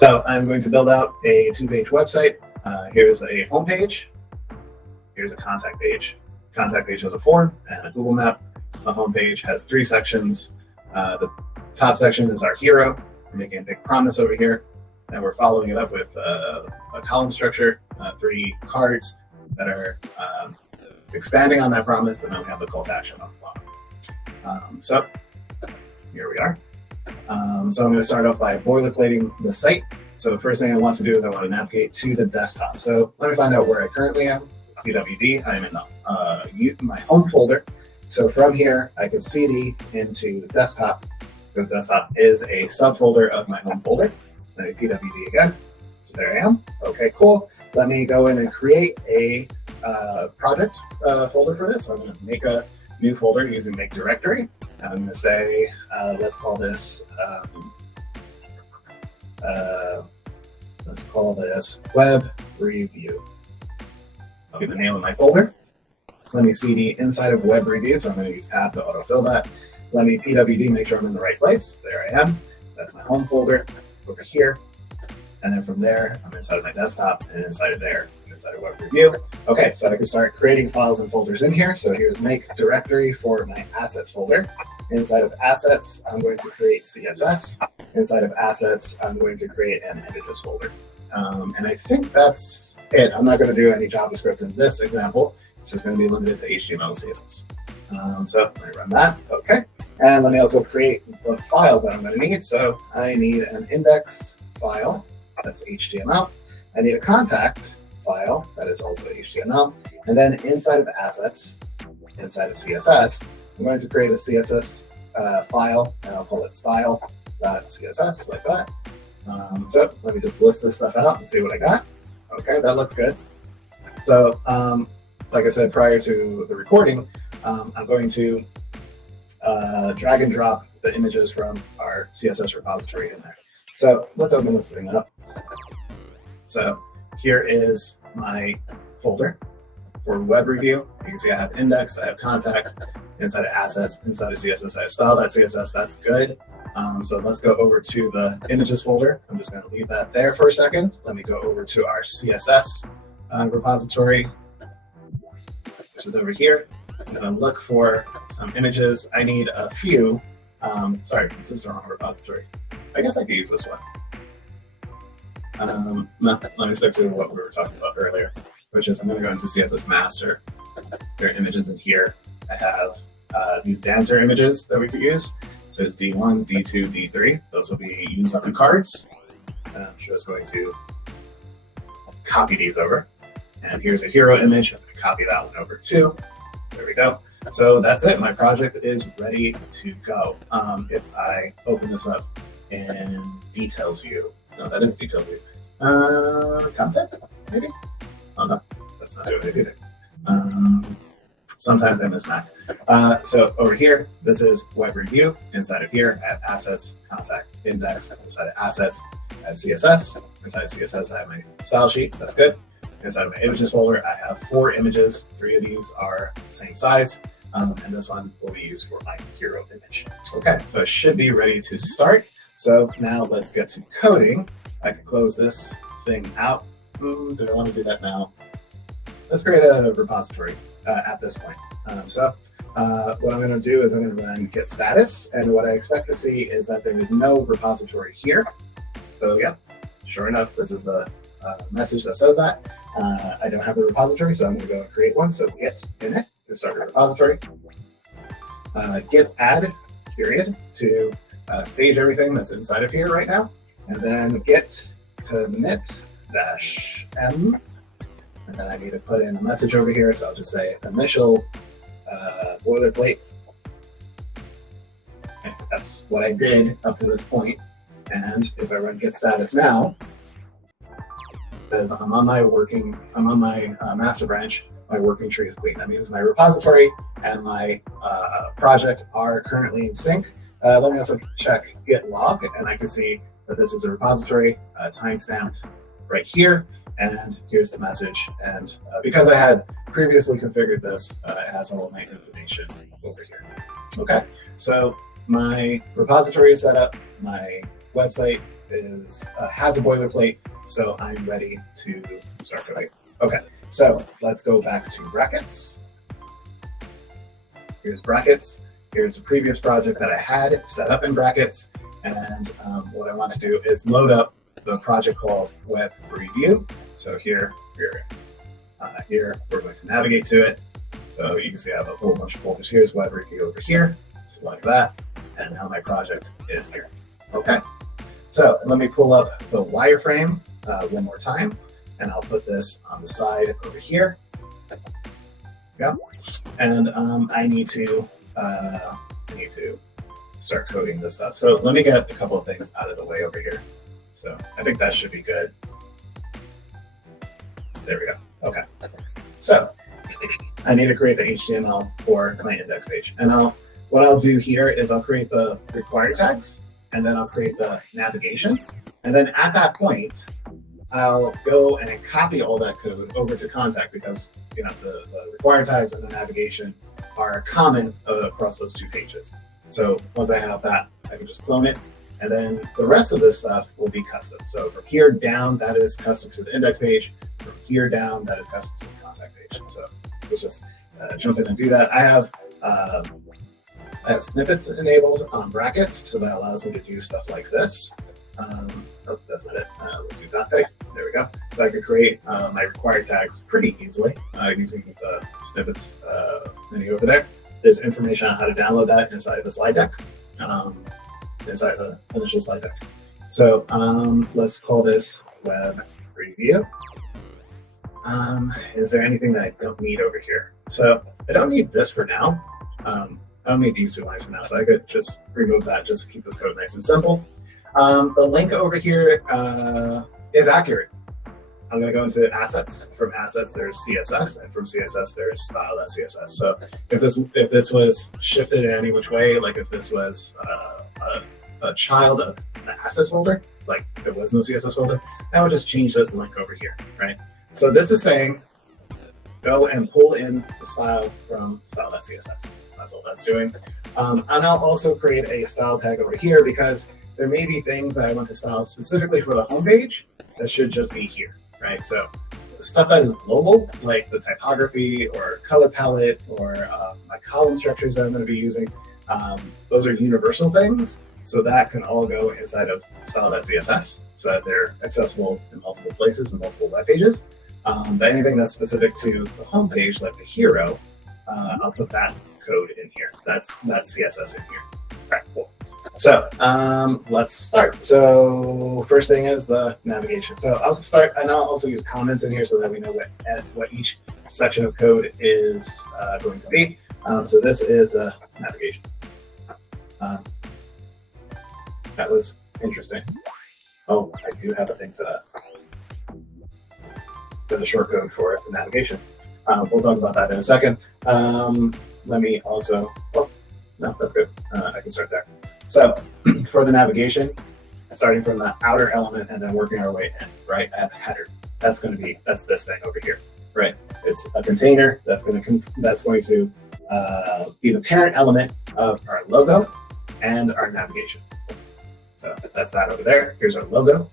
So I'm going to build out a 2-page website. Here's a home page. Here's a contact page. Contact page has a form and a Google map. The home page has 3 sections. The top section is our hero. We're making a big promise over here. And we're following it up with a column structure, 3 cards that are expanding on that promise. And then we have the call to action on the bottom. So here we are. So I'm going to start off by boilerplating the site. So the first thing I want to do is I want to navigate to the desktop. So let me find out where I currently am. It's PWD. I'm in my home folder. So from here, I can CD into the desktop, because desktop is a subfolder of my home folder. Let me PWD again. So there I am. Okay, cool. Let me go in and create a project folder for this. So I'm going to make a new folder using make directory. I'm going to say, let's call this web review. I'll give the name of my folder. Let me CD inside of web review. So I'm going to use tab to autofill that. Let me PWD, make sure I'm in the right place. There I am. That's my home folder over here. And then from there, I'm inside of my desktop, and inside of there, inside of web review. Okay, so I can start creating files and folders in here. So here's make directory for my assets folder. Inside of assets, I'm going to create CSS. Inside of assets, I'm going to create an images folder. And I think that's it. I'm not going to do any JavaScript in this example. It's just going to be limited to HTML and CSS. So let me run that. Okay. And let me also create the files that I'm going to need. So I need an index file. That's HTML. I need a contact file. That is also HTML. And then inside of assets, inside of CSS, I'm going to create a CSS file, and I'll call it style.css, like that. So let me just list this stuff out and see what I got. Okay, that looks good. So like I said prior to the recording, I'm going to drag and drop the images from our CSS repository in there. So let's open this thing up. So here is my folder for web review. You can see I have index, I have contact, inside of assets, inside of CSS, I have style.css. That's good. So let's go over to the images folder. I'm just going to leave that there for a second. Let me go over to our CSS repository, which is over here. I'm going to look for some images. I need a few. Sorry, this is the wrong repository. I guess I could use this one. No, let me stick to what we were talking about earlier, which is I'm going to go into CSS master. There are images in here. I have these dancer images that we could use. So it's D1, D2, D3. Those will be used on the cards. And I'm just going to copy these over. And here's a hero image. I'm going to copy that one over too. There we go. So that's it. My project is ready to go. If I open this up in details view, no, that is details view. Concept, maybe? Oh no, that's not doing it either. Sometimes I miss Mac. So over here, this is web review. Inside of here, I have assets, contact, index. Inside of assets, I have CSS. Inside of CSS, I have my style sheet. That's good. Inside of my images folder, I have 4 images. 3 of these are the same size. And this one will be used for my hero image. Okay, so it should be ready to start. So now let's get to coding. I can close this thing out. Do I want to do that now? Let's create a repository at this point. What I'm going to do is I'm going to run get status. And what I expect to see is that there is no repository here. So yeah, sure enough, this is the message that says that. I don't have a repository, so I'm going to go and create one. So get init to start a repository. Get add period to stage everything that's inside of here right now. And then get commit -m. And then I need to put in a message over here. So I'll just say initial boilerplate. And that's what I did up to this point. And if I run get status now, it says I'm on my master branch. My working tree is clean. That means my repository and my project are currently in sync. Let me also check git log, and I can see that this is a repository timestamped right here. And here's the message. And because I had previously configured this, it has all of my information over here. Okay, so my repository is set up, my website has a boilerplate, so I'm ready to start coding. Okay, so let's go back to brackets. Here's brackets. Here's a previous project that I had set up in brackets. And what I want to do is load up the project called Web Review. So here we're going to navigate to it. So you can see I have a whole bunch of folders. Here's Web Review over here. Select that. And now my project is here. Okay. So let me pull up the wireframe one more time. And I'll put this on the side over here. Yeah. And I need to start coding this stuff. So let me get a couple of things out of the way over here. So I think that should be good. There we go. Okay. So I need to create the HTML for my index page. And what I'll do here is I'll create the required tags, and then I'll create the navigation. And then at that point, I'll go and copy all that code over to contact, because the required tags and the navigation are common across those two pages. So once I have that, I can just clone it. And then the rest of this stuff will be custom. So from here down, that is custom to the index page. From here down, that is custom to the contact page. So let's just jump in and do that. I have snippets enabled on brackets, so that allows me to do stuff like this. Oh, that's not it. Let's do that thing. There we go. So I could create my required tags pretty easily using the snippets menu over there. There's information on how to download that inside the slide deck, inside the initial slide deck. So let's call this Web Review. Is there anything that I don't need over here? So I don't need this for now. I don't need these two lines for now, so I could just remove that just to keep this code nice and simple. The link over here is accurate. I'm going to go into assets. From assets, there's CSS, and from CSS, there's style.css. So if this was shifted in any which way, like if this was a child of the assets folder, like there was no CSS folder, I would just change this link over here, right? So this is saying, go and pull in the style from style.css. That's all that's doing. And I'll also create a style tag over here, because there may be things that I want to style specifically for the home page that should just be here, right? So stuff that is global, like the typography or color palette or my column structures that I'm going to be using, those are universal things. So that can all go inside of style.css, so that they're accessible in multiple places and multiple web pages. But anything that's specific to the home page, like the hero, I'll put that code in here. That's CSS in here. All right, cool. So let's start. So first thing is the navigation. So I'll start, and I'll also use comments in here so that we know what each section of code is going to be. So this is the navigation. That was interesting. Oh, I do have a thing for that. There's a short code for the navigation. We'll talk about that in a second. Let me also, oh, no, that's good. I can start there. So for the navigation, starting from the outer element and then working our way in, right, at the header. That's this thing over here, right? It's a container that's going to be the parent element of our logo and our navigation. So that's that over there. Here's our logo,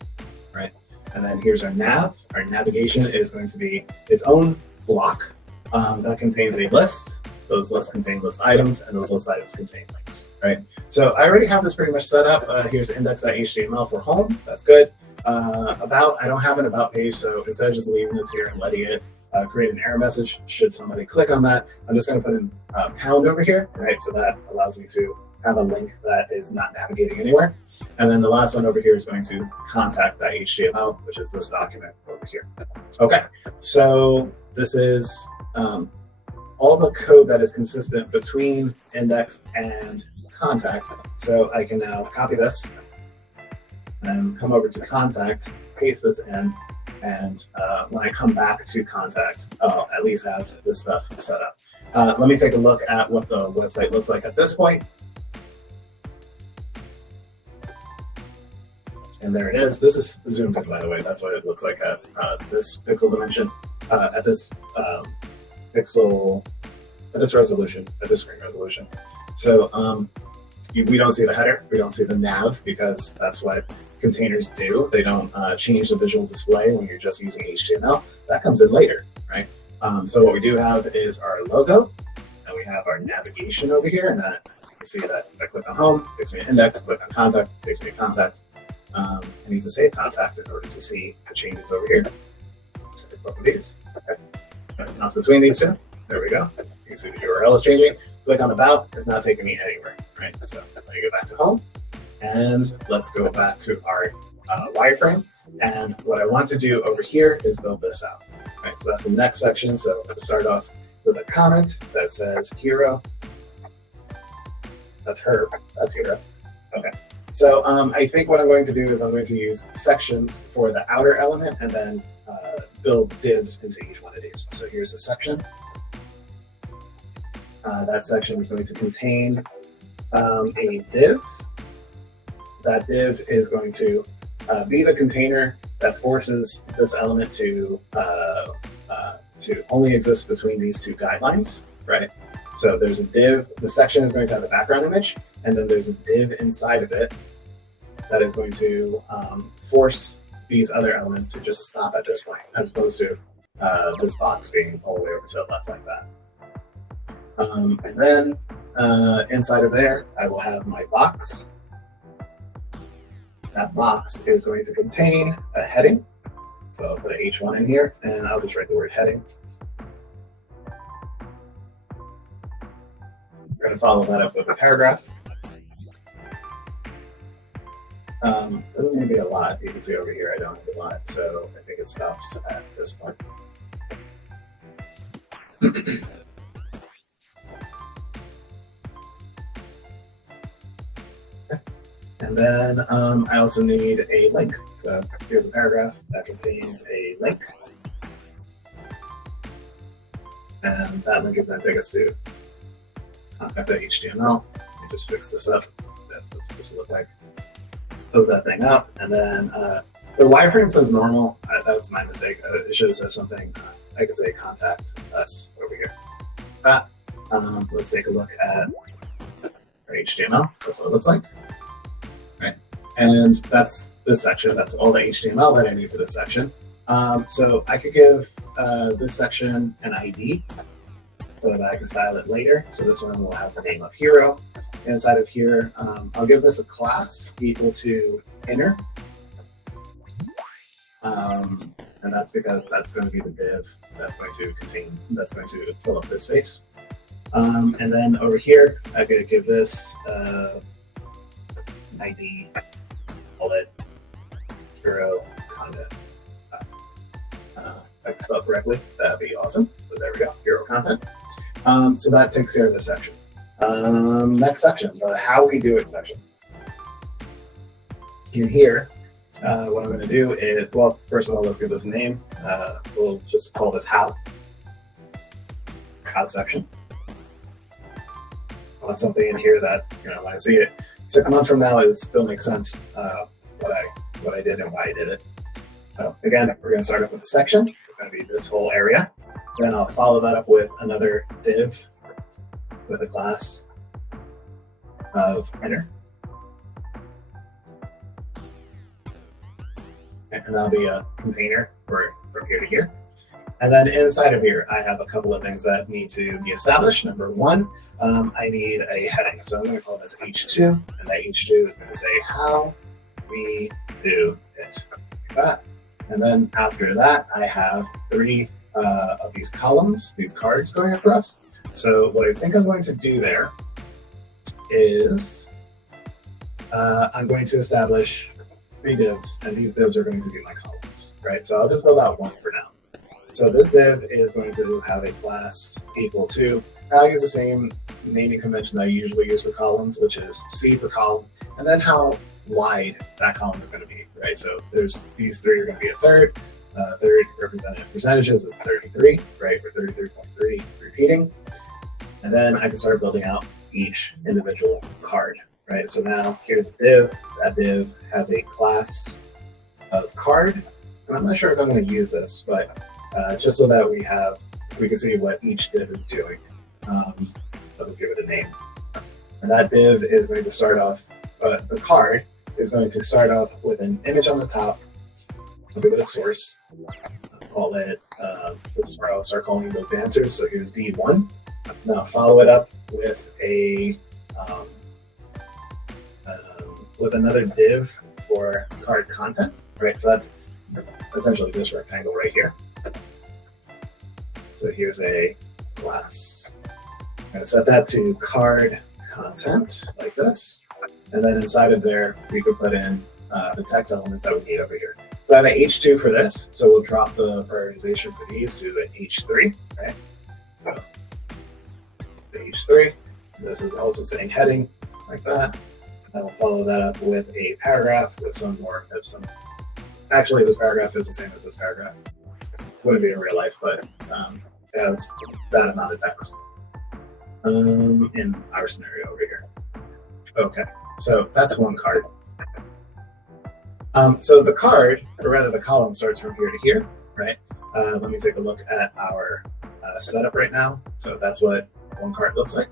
right? And then here's our nav. Our navigation is going to be its own block that contains a list. Those lists contain list items, and those list items contain links, right? So I already have this pretty much set up. Here's index.html for home. That's good. About, I don't have an about page, so instead of just leaving this here and letting it create an error message, should somebody click on that, I'm just going to put in pound over here, right? So that allows me to have a link that is not navigating anywhere. And then the last one over here is going to contact.html, which is this document over here. Okay, so this is all the code that is consistent between index and contact. So I can now copy this and come over to contact, paste this in, and when I come back to contact, I'll at least have this stuff set up. Let me take a look at what the website looks like at this point. And there it is. This is zoomed in, by the way. That's what it looks like at this pixel dimension, at this resolution, at this screen resolution. So we don't see the header, we don't see the nav, because that's what containers do. They don't change the visual display when you're just using HTML. That comes in later, right? So what we do have is our logo, and we have our navigation over here, and that you see that if I click on home, it takes me to index, click on contact, it takes me to contact. I need to save contact in order to see the changes over here. So both of these. Okay. Now between these two, there we go. You can see the URL is changing. Click on about, it's not taking me anywhere, right? So let me go back to home, and let's go back to our wireframe. And what I want to do over here is build this out. Right, so that's the next section. So let's start off with a comment that says hero. That's her. That's hero. Okay. So I think what I'm going to do is I'm going to use sections for the outer element and then build divs into each one of these. So here's a section. That section is going to contain a div. That div is going to be the container that forces this element to only exist between these two guidelines, right? So there's a div, the section is going to have the background image, and then there's a div inside of it that is going to force these other elements to just stop at this point, as opposed to this box being all the way over to the left like that. And then inside of there, I will have my box. That box is going to contain a heading. So I'll put an H1 in here, and I'll just write the word heading. We're going to follow that up with a paragraph. Doesn't need to be a lot. You can see over here I don't have a lot, so I think it stops at this point. And then I also need a link. So here's a paragraph that contains a link. And that link is going to take us to contact.html. Let me just fix this up. That's what this look like. Close that thing up. And then the wireframe says normal. That was my mistake. It should have said something. I could say contact us over here. Let's take a look at our HTML. That's what it looks like. Right. And that's this section. That's all the HTML that I need for this section. So I could give this section an ID so that I can style it later. So this one will have the name of hero. Inside of here, I'll give this a class equal to inner. And that's because that's going to be the div that's going to fill up this space. And then over here, I could give this ID, call it hero content. If I can spell it correctly, that'd be awesome. But there we go, hero content. So that takes care of this section. Next section, the how we do it section. In here, what I'm going to do is, well, first of all, let's give this a name. We'll just call this how section. I want something in here that, when I see it 6 months from now, it still makes sense what I did and why I did it. So again, we're going to start off with a section. It's going to be this whole area. Then I'll follow that up with another div with a class of inner. And that'll be a container from here to here. And then inside of here, I have a couple of things that need to be established. Number one, I need a heading. So I'm going to call this H2, and that H2 is going to say how we do it. Like that. And then after that, I have 3 of these columns, these cards going across. So what I think I'm going to do there is I'm going to establish 3 divs, and these divs are going to be my columns, right? So I'll just build out one for now. So this div is going to have a class equal to, I'll use the same naming convention that I usually use for columns, which is C for column, and then how wide that column is going to be, right? So there's these 3 are going to be a third. Third represented in percentages is 33, right? For 33.3 repeating. And then I can start building out each individual card, right? So now here's a div. That div has a class of card. And I'm not sure if I'm going to use this, but just so that we can see what each div is doing. I'll just give it a name. And that div is going to start off, the card is going to start off with an image on the top. I'll give it a source. I'll call it, this is where I'll start calling those answers. So here's D1. Now follow it up with with another div for card content, right? So that's essentially this rectangle right here. So here's a class. I'm going to set that to card content like this. And then inside of there, we could put in the text elements that we need over here. So I have an H2 for this. So we'll drop the prioritization for these to an H3, right? So the H3. This is also saying heading like that. And we'll follow that up with a paragraph with some more of some. Actually, this paragraph is the same as this paragraph. Wouldn't be in real life, but it has that amount of text in our scenario over here. Okay, so that's one card. So the card, or rather the column, starts from here to here, right? Let me take a look at our setup right now. So that's what one card looks like.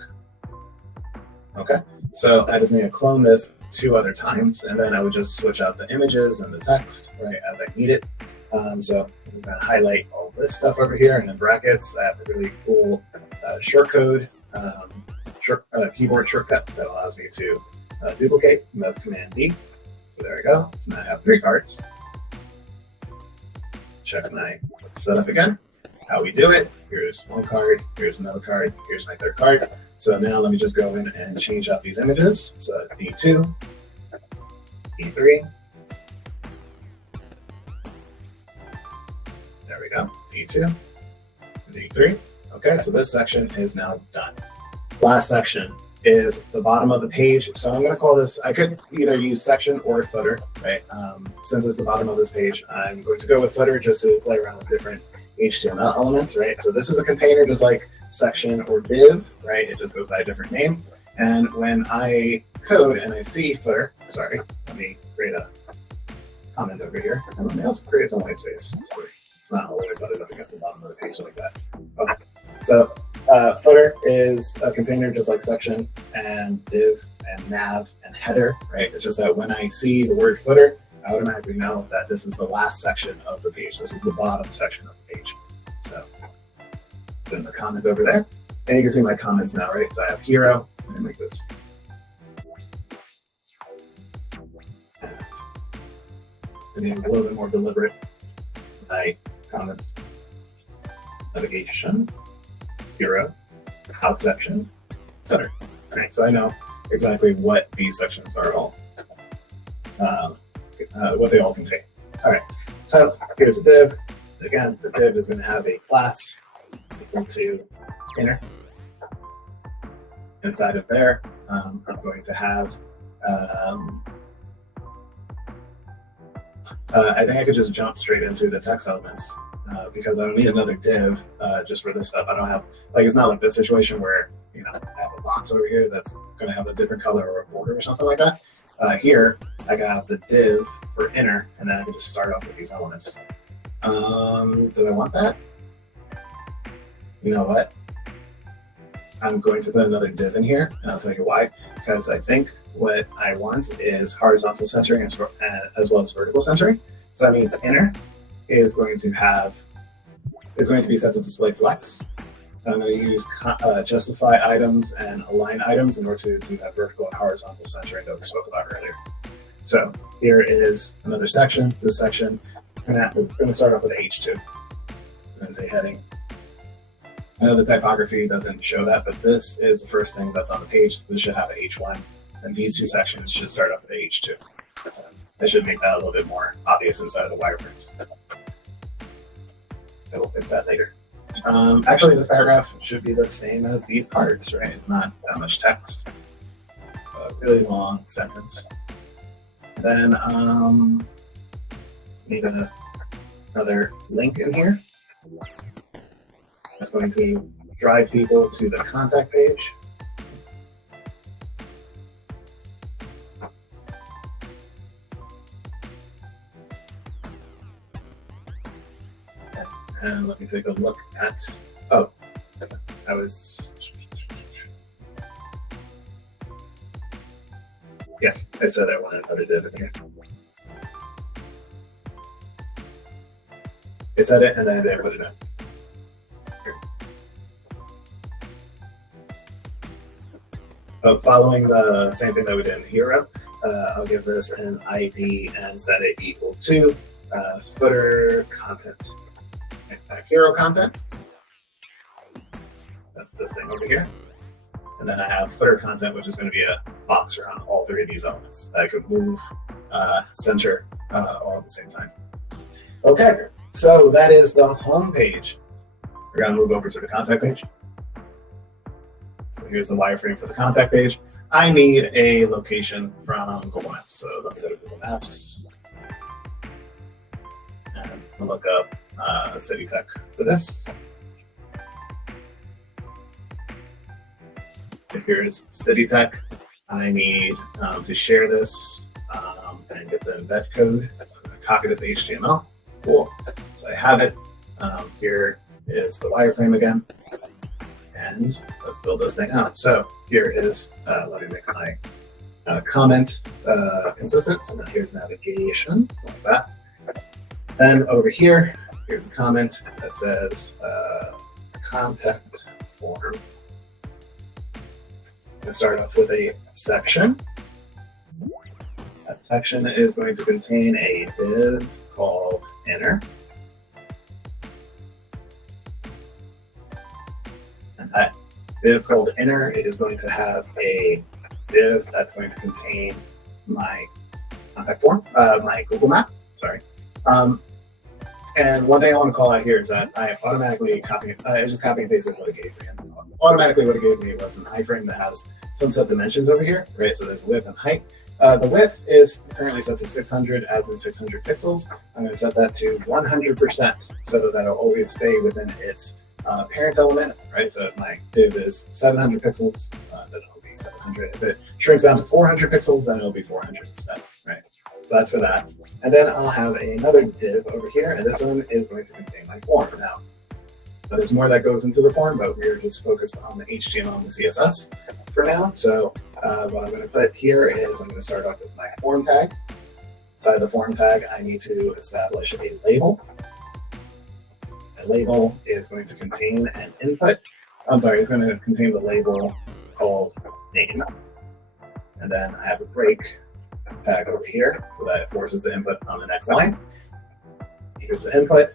Okay, so I just need to clone this 2 other times, and then I would just switch out the images and the text, right, as I need it. So I'm just going to highlight all this stuff over here, and in brackets, I have a really cool shortcode, keyboard shortcut that allows me to duplicate, and that's Command D. So there we go. So now I have 3 cards. Check my setup again. How we do it. Here's one card, here's another card, here's my 3rd card. So now let me just go in and change out these images. So that's D2, D3. There we go, D2, D3. Okay, so this section is now done. Last section is the bottom of the page. So I'm going to call this, I could either use section or footer, right? Since it's the bottom of this page, I'm going to go with footer just to play around with different HTML elements, right? So this is a container just like section or div, right? It just goes by a different name. And when I code and I see footer, sorry, let me create a comment over here. And let me also create some white space. Sorry. It's not all the way butted up against the bottom of the page like that. Okay, so footer is a container just like section and div and nav and header, right? It's just that when I see the word footer, I automatically know that this is the last section of the page. This is the bottom section of the page. So put in the comment over there. And you can see my comments now, right? So I have hero. Let me make this. And being a little bit more deliberate, my comments. Navigation, hero, out section, footer. Right, so I know exactly what these sections are all, what they all contain. All right, so here's a div. Again, the div is going to have a class equal to inner. Inside of there, I'm going to have, I think I could just jump straight into the text elements because I don't need another div just for this stuff. I don't have, like, it's not like this situation where, you know, I have a box over here that's going to have a different color or a border or something like that. Here, I can have the div for inner, and then I can just start off with these elements. Do I want that? You know what? I'm going to put another div in here, and I'll tell you why. Because I think what I want is horizontal centering as well as vertical centering. So that means inner is going to be set to display flex. I'm going to use justify items and align items in order to do that vertical and horizontal centering that we spoke about earlier. So here is another section. This section is going to start off with H2 as a heading. I know the typography doesn't show that, but this is the first thing that's on the page. So this should have an H1, and these 2 sections should start off with H2. So I should make that a little bit more obvious inside of the wireframes. I will fix that later. Actually, this paragraph should be the same as these cards, right? It's not that much text. A really long sentence. Then need another link in here. That's going to drive people to the contact page. And let me take a look at, oh, Yes, I said I wanted another div in here. I said it and then I put it in. But following the same thing that we did in Hero, I'll give this an ID and set it equal to footer content. Hero content. That's this thing over here. And then I have footer content, which is going to be a box around all three of these elements that I could move, center all at the same time. Okay, so that is the home page. We're going to move over to the contact page. So here's the wireframe for the contact page. I need a location from Google Maps. So let me go to Google Maps and look up City Tech for this. So here's City Tech. I need to share this and get the embed code. So I'm going to copy this HTML. Cool. So I have it. Here is the wireframe again. And let's build this thing out. So here is, let me make my comment consistent. So now here's navigation, like that. Then over here, here's a comment that says contact form. I'm going to start off with a section. That section is going to contain a div called inner. And that div called inner is going to have a div that's going to contain my contact form, my Google map, sorry. And one thing I want to call out here is that I automatically just copy and pasted what it gave me. And automatically what it gave me was an iframe that has some set dimensions over here, right? So there's width and height. The width is currently set to 600 as in 600 pixels. I'm going to set that to 100% so that it'll always stay within its parent element, right? So if my div is 700 pixels, then it'll be 700. If it shrinks down to 400 pixels, then it'll be 400 instead, right? So that's for that. And then I'll have another div over here, and this one is going to contain my form. Now, there's more that goes into the form, but we're just focused on the HTML and the CSS for now. So what I'm going to put here is I'm going to start off with my form tag. Inside the form tag, I need to establish a label. A label is going to contain an input. I'm sorry, it's going to contain the label called name. And then I have a break tag over here so that it forces the input on the next line. Here's the input.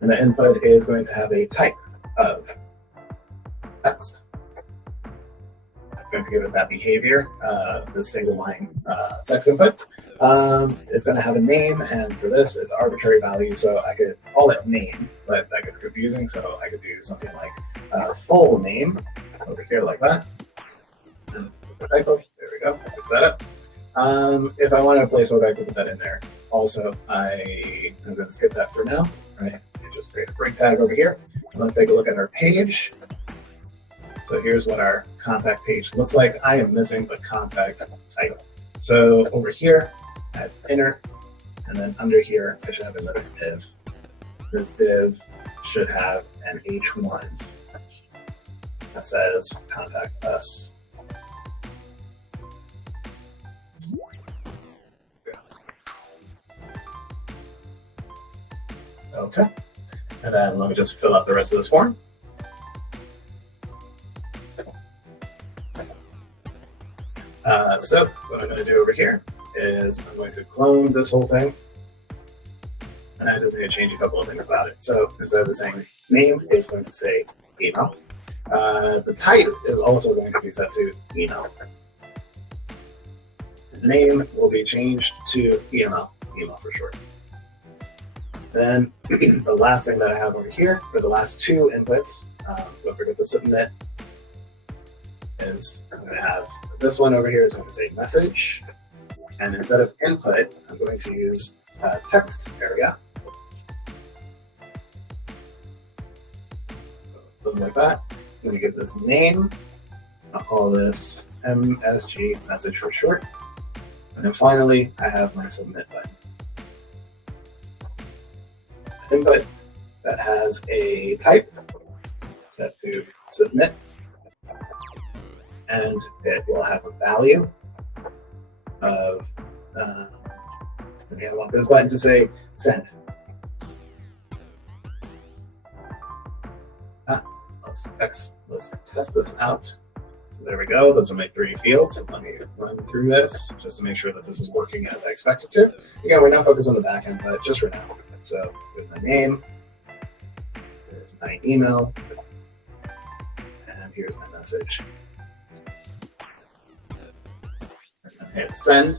And the input is going to have a type of text. It's going to give it that behavior, the single line text input. It's going to have a name, and for this, it's arbitrary value. So I could call it name, but that gets confusing. So I could do something like full name over here like that. And the typo, there we go, fix that up. If I wanted a placeholder, I could put that in there. Also, I'm going to skip that for now, right? Just create a break tag over here. And let's take a look at our page. So here's what our contact page looks like. I am missing the contact title. So over here, I have inner, and then under here, I should have another div. This div should have an H1 that says contact us. Okay. And then let me just fill out the rest of this form. So what I'm going to do over here is I'm going to clone this whole thing. And I just need to change a couple of things about it. So instead of saying name, it's going to say email. The type is also going to be set to email. The name will be changed to email for short. Then the last thing that I have over here for the last two inputs, don't forget to submit, is I'm going to have this one over here is going to say message. And instead of input, I'm going to use text area. Something like that. I'm going to give this name. I'll call this MSG, message for short. And then finally, I have my submit button. Input that has a type set to submit, and it will have a value. of, maybe I want this button to say send. Let's test this out. So there we go. Those are my 3 fields. Let me run through this just to make sure that this is working as I expect it to. Again, we're not focused on the back end, but just for now. So here's my name, here's my email, and here's my message. I'm going to hit send,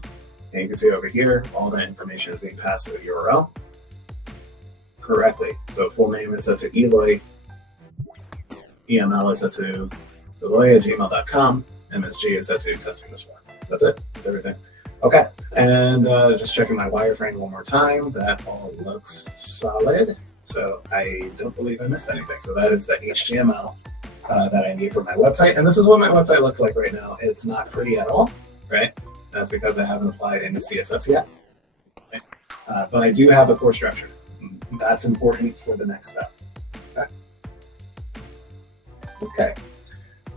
and you can see over here, all that information is being passed to a URL correctly. So full name is set to Eloy, email is set to eloy@gmail.com, MSG is set to testing this one. That's it. That's everything. Okay, and just checking my wireframe one more time. That all looks solid. So I don't believe I missed anything. So that is the HTML that I need for my website. And this is what my website looks like right now. It's not pretty at all, right? That's because I haven't applied any CSS yet. Okay. But I do have the core structure. That's important for the next step. Okay.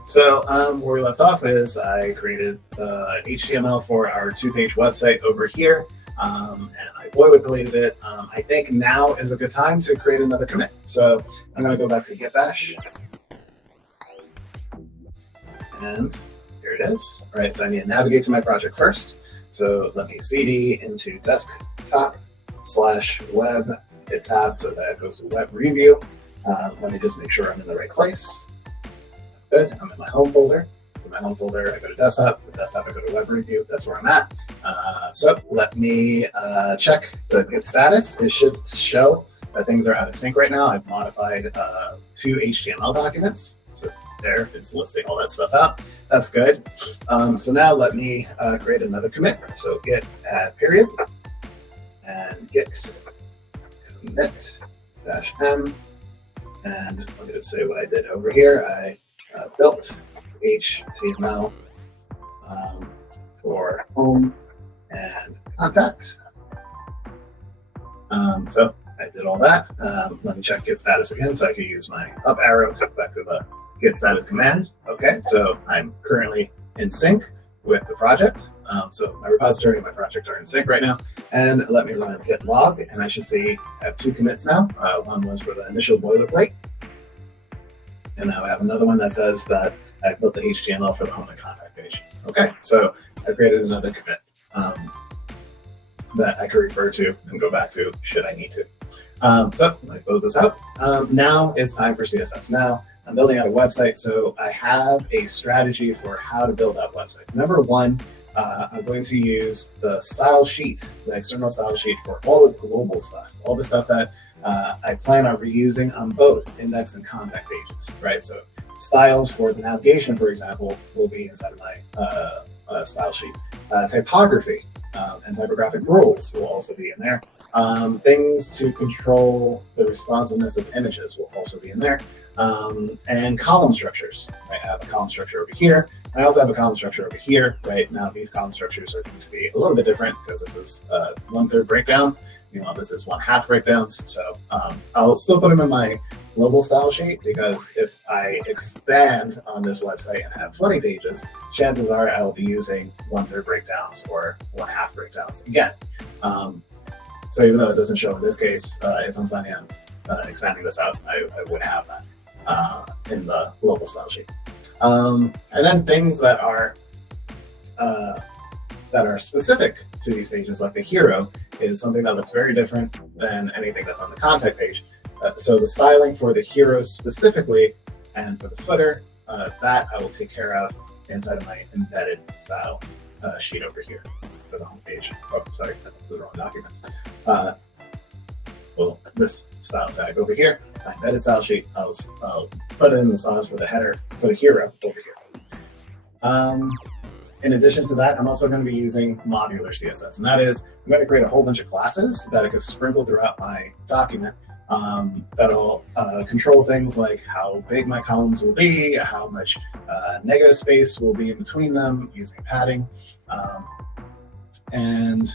So where we left off is I created HTML for our 2-page website over here, and I boilerplated it. I think now is a good time to create another commit. So I'm going to go back to git bash, and here it is. All right, so I need to navigate to my project first. So let me cd into desktop/web, hit tab so that it goes to web review. Let me just make sure I'm in the right place. Good. I'm in my home folder. In my home folder, I go to desktop. With desktop, I go to web review. That's where I'm at. So let me check the git status. It should show that things are out of sync right now. I've modified 2 HTML documents. So there, it's listing all that stuff out. That's good. So now let me create another commit. So git add period and git commit -m. And let me just say what I did over here. I built HTML for home and contact. So I did all that. Let me check git status again so I can use my up arrow to go back to the git status command. Okay, so I'm currently in sync with the project. So my repository and my project are in sync right now. And let me run git log, and I should see I have 2 commits now. One was for the initial boilerplate. And now I have another one that says that I built the HTML for the home and contact page. Okay, so I created another commit that I could refer to and go back to should I need to. So let me close this out. Now it's time for CSS. Now I'm building out a website, so I have a strategy for how to build out websites. Number 1, I'm going to use the style sheet, the external style sheet for all the global stuff, all the stuff that I plan on reusing on both index and contact pages, right? So styles for the navigation, for example, will be inside of my style sheet. Typography and typographic rules will also be in there. Things to control the responsiveness of images will also be in there. And column structures. Right? I have a column structure over here. I also have a column structure over here. Right now, these column structures are going to be a little bit different because this is 1/3 breakdowns. Meanwhile, this is 1/2 breakdowns. So I'll still put them in my global style sheet because if I expand on this website and have 20 pages, chances are I will be using 1/3 breakdowns or 1/2 breakdowns again. So even though it doesn't show in this case, if I'm planning on expanding this out, I would have that in the global style sheet. And then things that are specific to these pages, like the hero, is something that looks very different than anything that's on the contact page. So the styling for the hero specifically and for the footer, that I will take care of inside of my embedded style sheet over here for the home page. Oh, sorry, that's the wrong document. Well, this style tag over here, my embedded style sheet, I'll put in the styles for the header for the hero over here. In addition to that, I'm also going to be using modular CSS, and that is I'm going to create a whole bunch of classes that I could sprinkle throughout my document that'll control things like how big my columns will be, how much negative space will be in between them using padding, and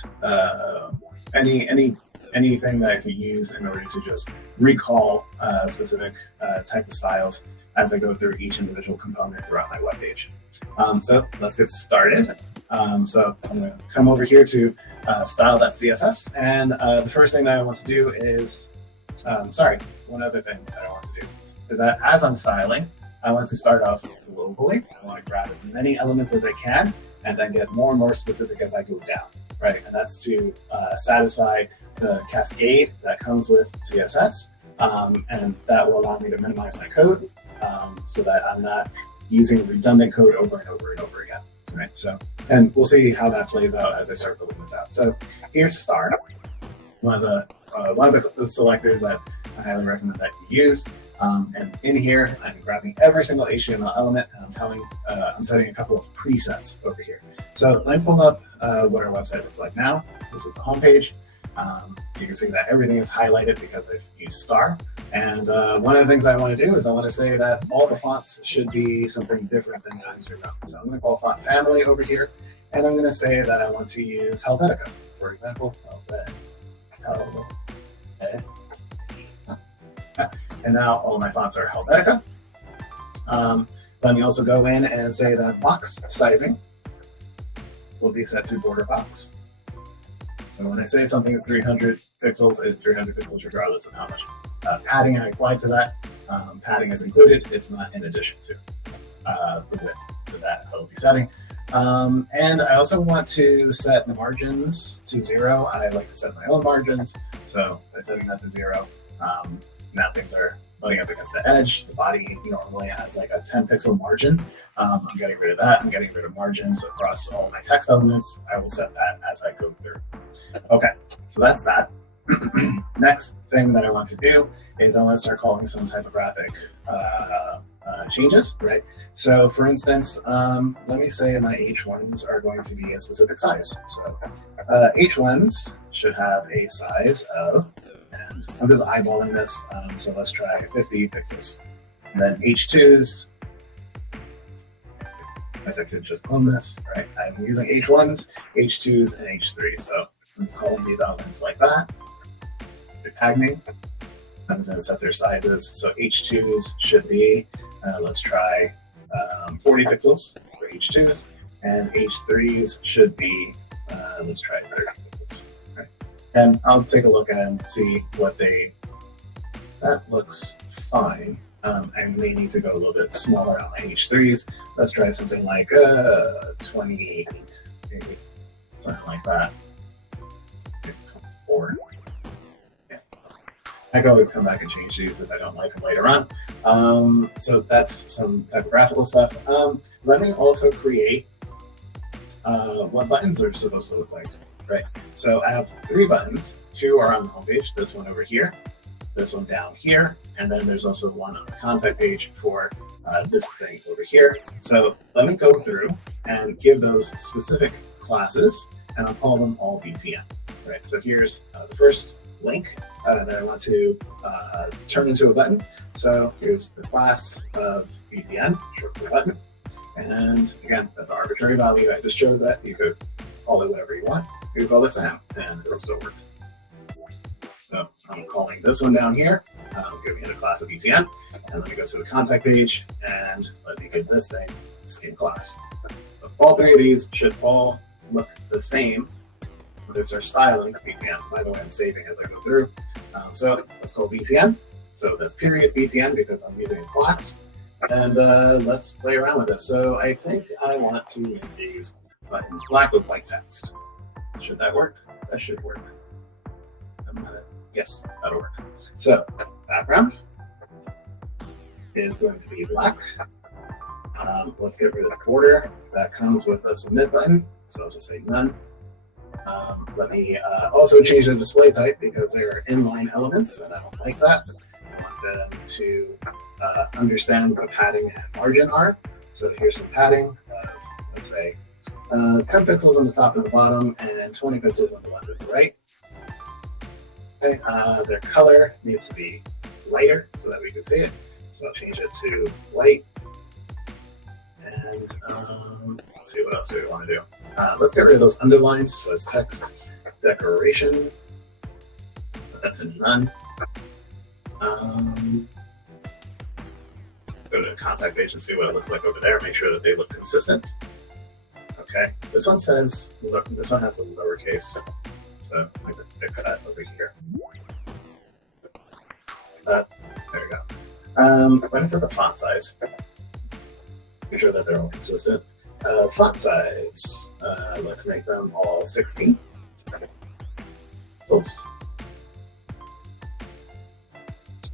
anything that I could use in order to just recall specific type of styles as I go through each individual component throughout my web page. So let's get started. So I'm going to come over here to style.css, and the first thing that I want to do is, one other thing that I want to do is that as I'm styling, I want to start off globally. I want to grab as many elements as I can, and then get more and more specific as I go down, right? And that's to satisfy the cascade that comes with CSS, and that will allow me to minimize my code so that I'm not using redundant code over and over and over again, right? So, and we'll see how that plays out as I start building this out. So here's star, one of the selectors that I highly recommend that you use. And in here, I'm grabbing every single HTML element, and I'm setting a couple of presets over here. So let me pull up what our website looks like now. This is the homepage. You can see that everything is highlighted because I've used star. And one of the things I want to do is I want to say that all the fonts should be something different than Times New Roman. So I'm going to call font family over here, and I'm going to say that I want to use Helvetica, for example. And now all of my fonts are Helvetica. Let me also go in and say that box sizing will be set to border box. So when I say something is 300 pixels, it's 300 pixels regardless of how much padding I apply to that. Padding is included, it's not in addition to the width that I will be setting. And I also want to set the margins to 0. I like to set my own margins. So by setting that to 0, now things are butting up against the edge. The body normally has like a 10 pixel margin. I'm getting rid of that. I'm getting rid of margins across all my text elements. I will set that as I go through. Okay, so that's that. Next thing that I want to do is I want to start calling some typographic changes, right? So for instance, let me say my H1s are going to be a specific size. So H1s should have a size of, and I'm just eyeballing this, so let's try 50 pixels. And then H2s, as I could just clone this, right? I'm using H1s, H2s, and H3s. So I'm just calling these elements like that. They're tagging. I'm just going to set their sizes. So H2s should be, let's try 40 pixels for H2s, and H3s should be, let's try 30 pixels. Right? And I'll take a look and see what that looks fine. I may need to go a little bit smaller on my H3s. Let's try something like 28, maybe something like that. 4. I can always come back and change these if I don't like them later on. So that's some typographical stuff. Let me also create what buttons are supposed to look like, right? So I have 3 buttons. 2 are on the homepage, this one over here, this one down here, and then there's also one on the contact page for this thing over here. So let me go through and give those specific classes, and I'll call them all BTN, right? So here's the first link that I want to turn into a button. So here's the class of BTN, short for button. And again, that's an arbitrary value. I just chose that. You could call it whatever you want. You could call this Sam, and it'll still work. So I'm calling this one down here. Giving it a class of BTN. And let me go to the contact page, and let me give this thing the same class. So all 3 of these should all look the same as I start styling BTN. By the way, I'm saving as I go through. So let's call BTN. So that's period BTN because I'm using a class. And let's play around with this. So I think I want to make these buttons black with white text. Should that work? That should work. Yes, that'll work. So background is going to be black. Let's get rid of the border. That comes with a submit button. So I'll just say none. Let me also change the display type because they are inline elements, and I don't like that. I want them to understand what padding and margin are. So here's some padding of, let's say, 10 pixels on the top and the bottom, and 20 pixels on the left and the right. Okay, their color needs to be lighter so that we can see it. So I'll change it to white. And let's see what else do we want to do. Let's get rid of those underlines. So let's text decoration. Put that to none. Let's go to the contact page and see what it looks like over there. Make sure that they look consistent. Okay, this one says, look, this one has a lowercase, so I can fix that over here. There we go. I'm going to set the font size. Make sure that they're all consistent. Font size, let's make them all 16 pixels.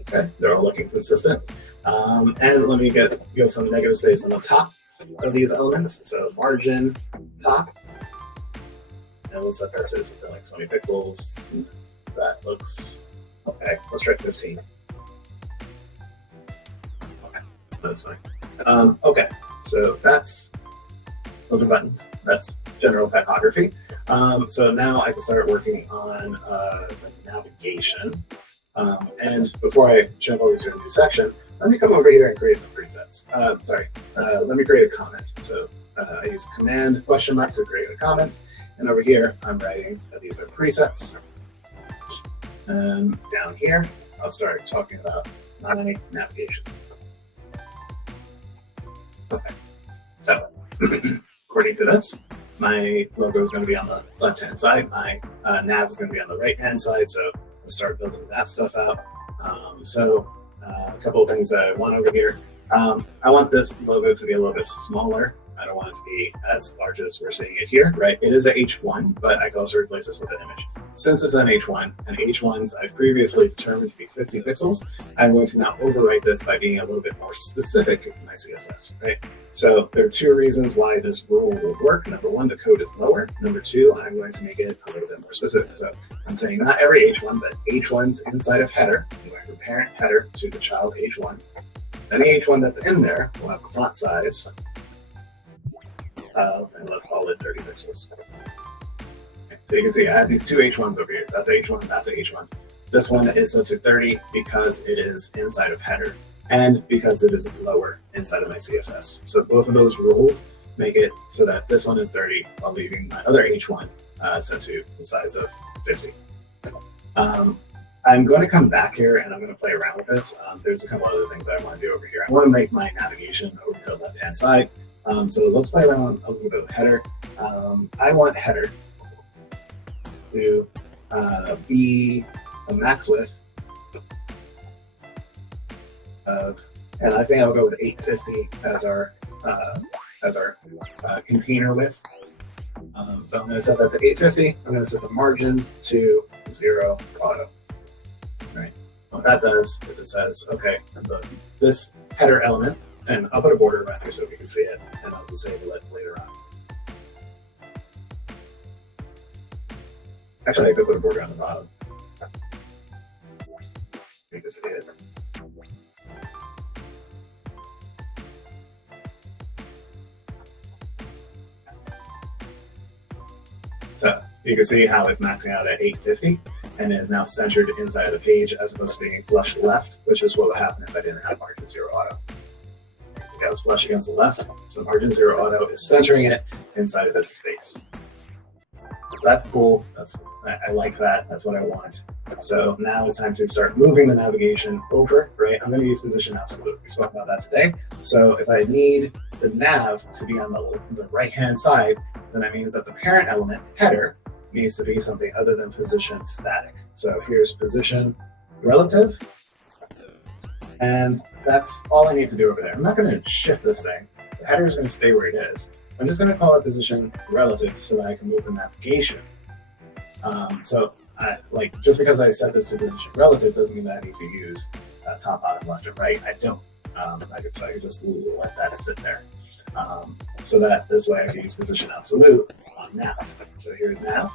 Okay, they're all looking consistent. And let me give some negative space on the top of these elements. So margin, top, and we'll set that to something like 20 pixels. That looks okay. Let's try 15. Okay, that's fine. Okay, so those are buttons. That's general typography. So now I can start working on the navigation. And before I jump over to a new section, let me come over here and create some presets. Let me create a comment. So I use command ? To create a comment. And over here, I'm writing that these are presets. And down here, I'll start talking about my navigation. Okay, so according to this, my logo is going to be on the left-hand side. My nav is going to be on the right-hand side. So let's start building that stuff out. A couple of things that I want over here. I want this logo to be a little bit smaller. I don't want it to be as large as we're seeing it here, right? It is a H1, but I can also replace this with an image. Since it's an H1, and H1s I've previously determined to be 50 pixels, I'm going to now overwrite this by being a little bit more specific in my CSS, right? So there are two reasons why this rule will work. Number one, the code is lower. Number two, I'm going to make it a little bit more specific. So I'm saying not every H1, but H1s inside of header. I'm going from parent header to the child H1. Any H1 that's in there will have a font size of, and let's call it 30 pixels. Okay, so you can see I have these two H1s over here. That's H1, that's a H1. This one is set to 30 because it is inside of header and because it is lower inside of my CSS. So both of those rules make it so that this one is 30 while leaving my other H1 set to the size of 50. I'm going to come back here and I'm going to play around with this. There's a couple other things I want to do over here. I want to make my navigation over to the left-hand side. So let's play around a little bit with header. I want header to be a max width of, and I think I'll go with 850 as our container width. So I'm going to set that to 850. I'm going to set the margin to 0 auto. Right. What that does is it says, okay, this header element, and I'll put a border around here so we can see it, and I'll disable it later on. Actually, I could put a border on the bottom. You can see it. So you can see how it's maxing out at 850 and is now centered inside of the page as opposed to being flush left, which is what would happen if I didn't have margin 0 auto. It goes flush against the left, so margin 0 auto is centering it inside of this space. So that's cool. I like that. That's what I want. So now it's time to start moving the navigation over, right? I'm going to use position absolute. We spoke about that today. So if I need the nav to be on the right-hand side, then that means that the parent element, header, needs to be something other than position static. So here's position relative, and that's all I need to do over there. I'm not going to shift this thing. The header is going to stay where it is. I'm just going to call it position relative so that I can move the navigation. Just because I set this to position relative doesn't mean that I need to use top, bottom, left, and right. I don't. I could just let that sit there. So that this way I can use position absolute on nav. So here's nav.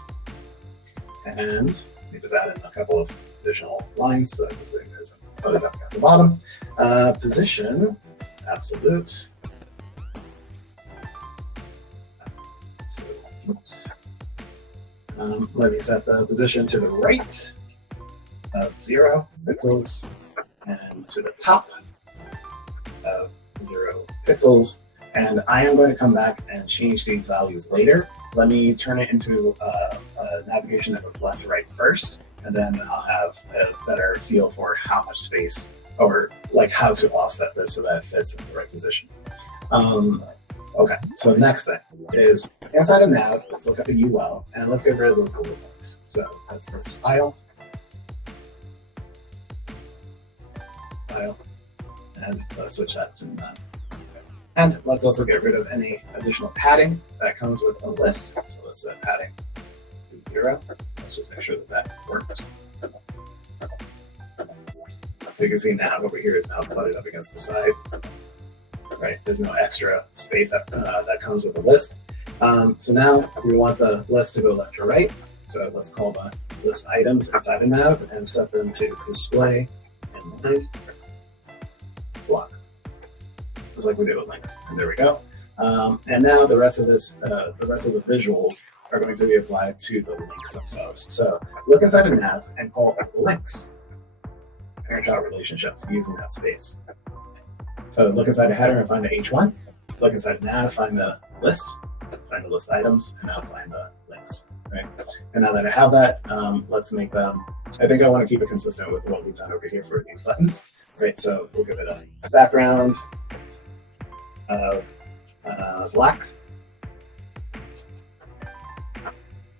And let me just add in a couple of additional lines so that this thing is put it up against the bottom. Position absolute. Let me set the position to the right of 0 pixels and to the top of 0 pixels. And I am going to come back and change these values later. Let me turn it into a navigation that goes left to right first, and then I'll have a better feel for how much space or like how to offset this so that it fits in the right position. Okay, so next thing. is inside of nav, let's look at the UL, and let's get rid of those bullet points. So that's the style, and let's switch that to none. And let's also get rid of any additional padding that comes with a list. So let's set padding to 0. Let's just make sure that that works. So you can see nav over here is now butted up against the side. Right, there's no extra space that comes with the list. So now we want the list to go left or right. So let's call the list items inside of nav and set them to display and line block, just like we did with links. And there we go. And now the rest of this, the rest of the visuals are going to be applied to the links themselves. So look inside of nav and call links parent-child relationships using that space. So look inside the header and find the H1. Look inside nav, find the list items, and now find the links. Right. And now that I have that, let's make them. I think I want to keep it consistent with what we've done over here for these buttons. Right. So we'll give it a background of black.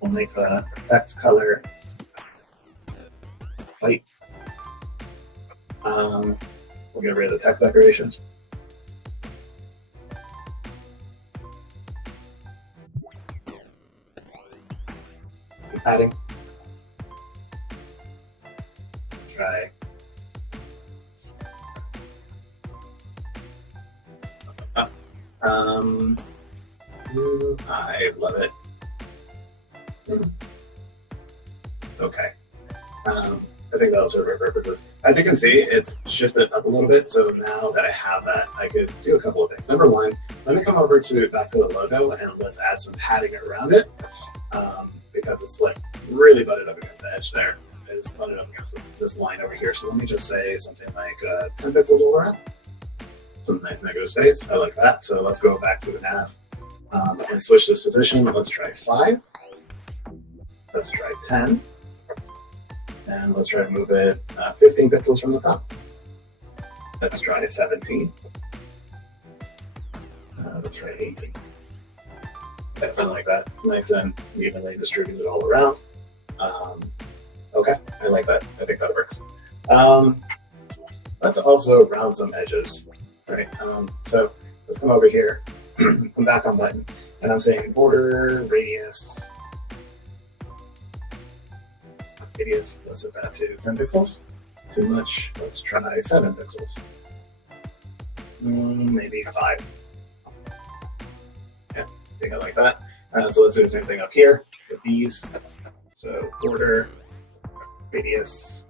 We'll make the text color white. We'll get rid of the text decorations. Padding. Try. I love it. It's okay. I think that'll serve our purposes. As you can see, it's shifted up a little bit. So now that I have that, I could do a couple of things. Number one, let me come over back to the logo and let's add some padding around it. Because it's like really butted up against the edge there. It's butted up against this line over here. So let me just say something like 10 pixels all around. Some nice negative space. I like that. So let's go back to the nav and switch this position. Let's try 5. Let's try 10. And let's try to move it 15 pixels from the top. Let's try 17. Let's try 18. Yeah, something like that. It's nice and evenly distributed all around. Okay, I like that. I think that works. Let's also round some edges, right? So let's come over here, come back on button, and I'm saying border radius. Let's set that to 10 pixels. Too much. Let's try 7 pixels. Maybe 5. Yeah, I think I like that. So let's do the same thing up here with these. So border, radius.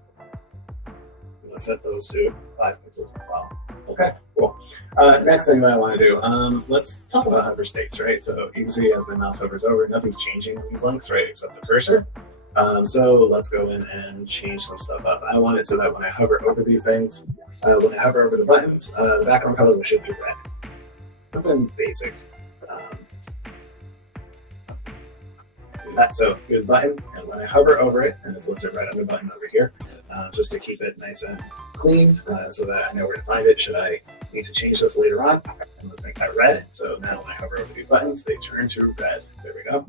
Let's set those to 5 pixels as well. Okay, cool. Next thing that I want to do, let's talk about hover states, right? So you can see as my mouse hovers over, nothing's changing on these links, right, except the cursor. So let's go in and change some stuff up. I want it so that when I hover over these things, when I hover over the buttons, the background color will shift to red. Something basic. So here's the button, and when I hover over it, and it's listed right on the button over here, just to keep it nice and clean, so that I know where to find it. Should I need to change this later on? And let's make that red. So now when I hover over these buttons, they turn to red. There we go.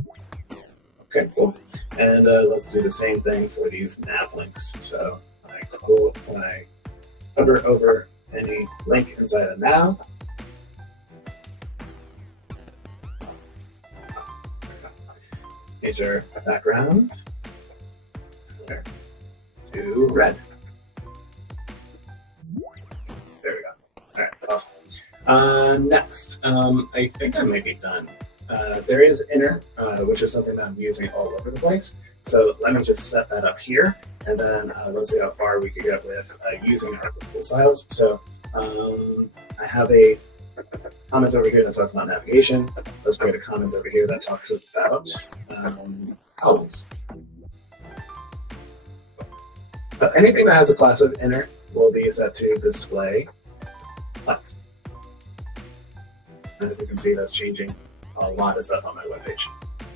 Okay, cool. And let's do the same thing for these nav links. So when I hover over any link inside a nav, change our background to red. There we go. All right, awesome. Next, I think I might be done. There is inner, which is something that I'm using all over the place. So let me just set that up here, and then let's see how far we can get with using our global styles. So I have a comment over here that talks about navigation. Let's create a comment over here that talks about columns. But anything that has a class of inner will be set to display class. And as you can see, that's changing a lot of stuff on my webpage.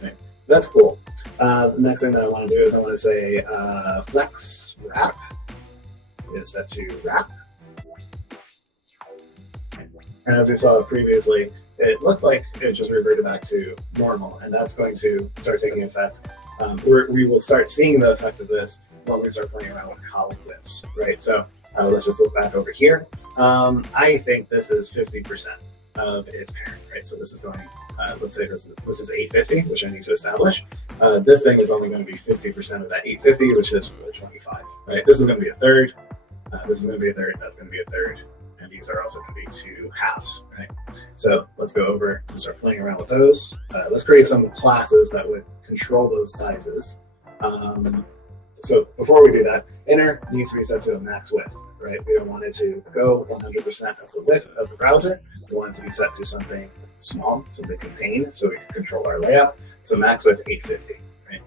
Okay. That's cool. The next thing that I want to do is I want to say flex wrap is set to wrap. And as we saw previously, it looks like it just reverted back to normal, and that's going to start taking effect. We will start seeing the effect of this when we start playing around with column widths, right? So let's just look back over here. I think this is 50% of its parent, right? So this is going, let's say this is 850, which I need to establish. This thing is only going to be 50% of that 850, which is 425, right? This is going to be a third. This is going to be a third. That's going to be a third. And these are also going to be 2 halves, right? So let's go over and start playing around with those. Let's create some classes that would control those sizes. So before we do that, inner needs to be set to a max width, right? We don't want it to go 100% of the width of the browser. We want it to be set to something small, something contained, so we can control our layout. So max width 850, right?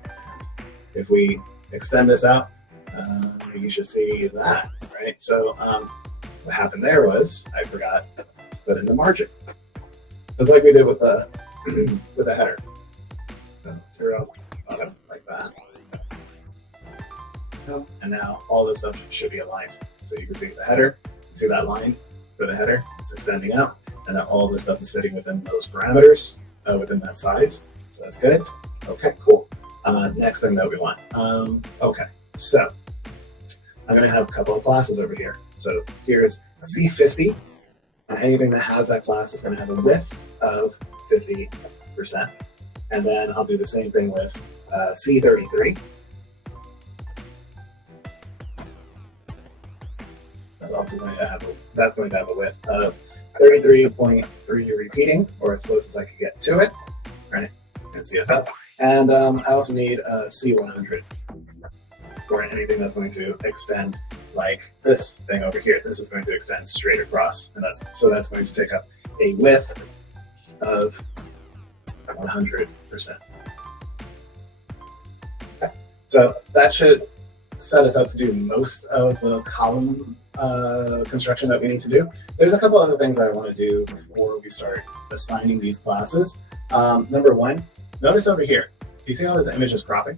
If we extend this out, you should see that, right? So what happened there was I forgot to put in the margin. It's like we did with the header. So 0, bottom, like that. And now all this stuff should be aligned. So you can see the header, you see that line for the header, it's extending out, and then all this stuff is fitting within those parameters, within that size. So that's good. Okay, cool. Next thing that we want. Okay, so I'm going to have a couple of classes over here. So here's C50. Anything that has that class is going to have a width of 50%. And then I'll do the same thing with C33. That's also going to have a width of 33.3 repeating, or as close as I can get to it, right? In CSS. And I also need a C100 for anything that's going to extend like this thing over here. This is going to extend straight across, and that's going to take up a width of 100%. Okay. So that should set us up to do most of the column construction that we need to do. There's a couple other things that I want to do before we start assigning these classes. Number one, notice over here, you see how this image is cropping,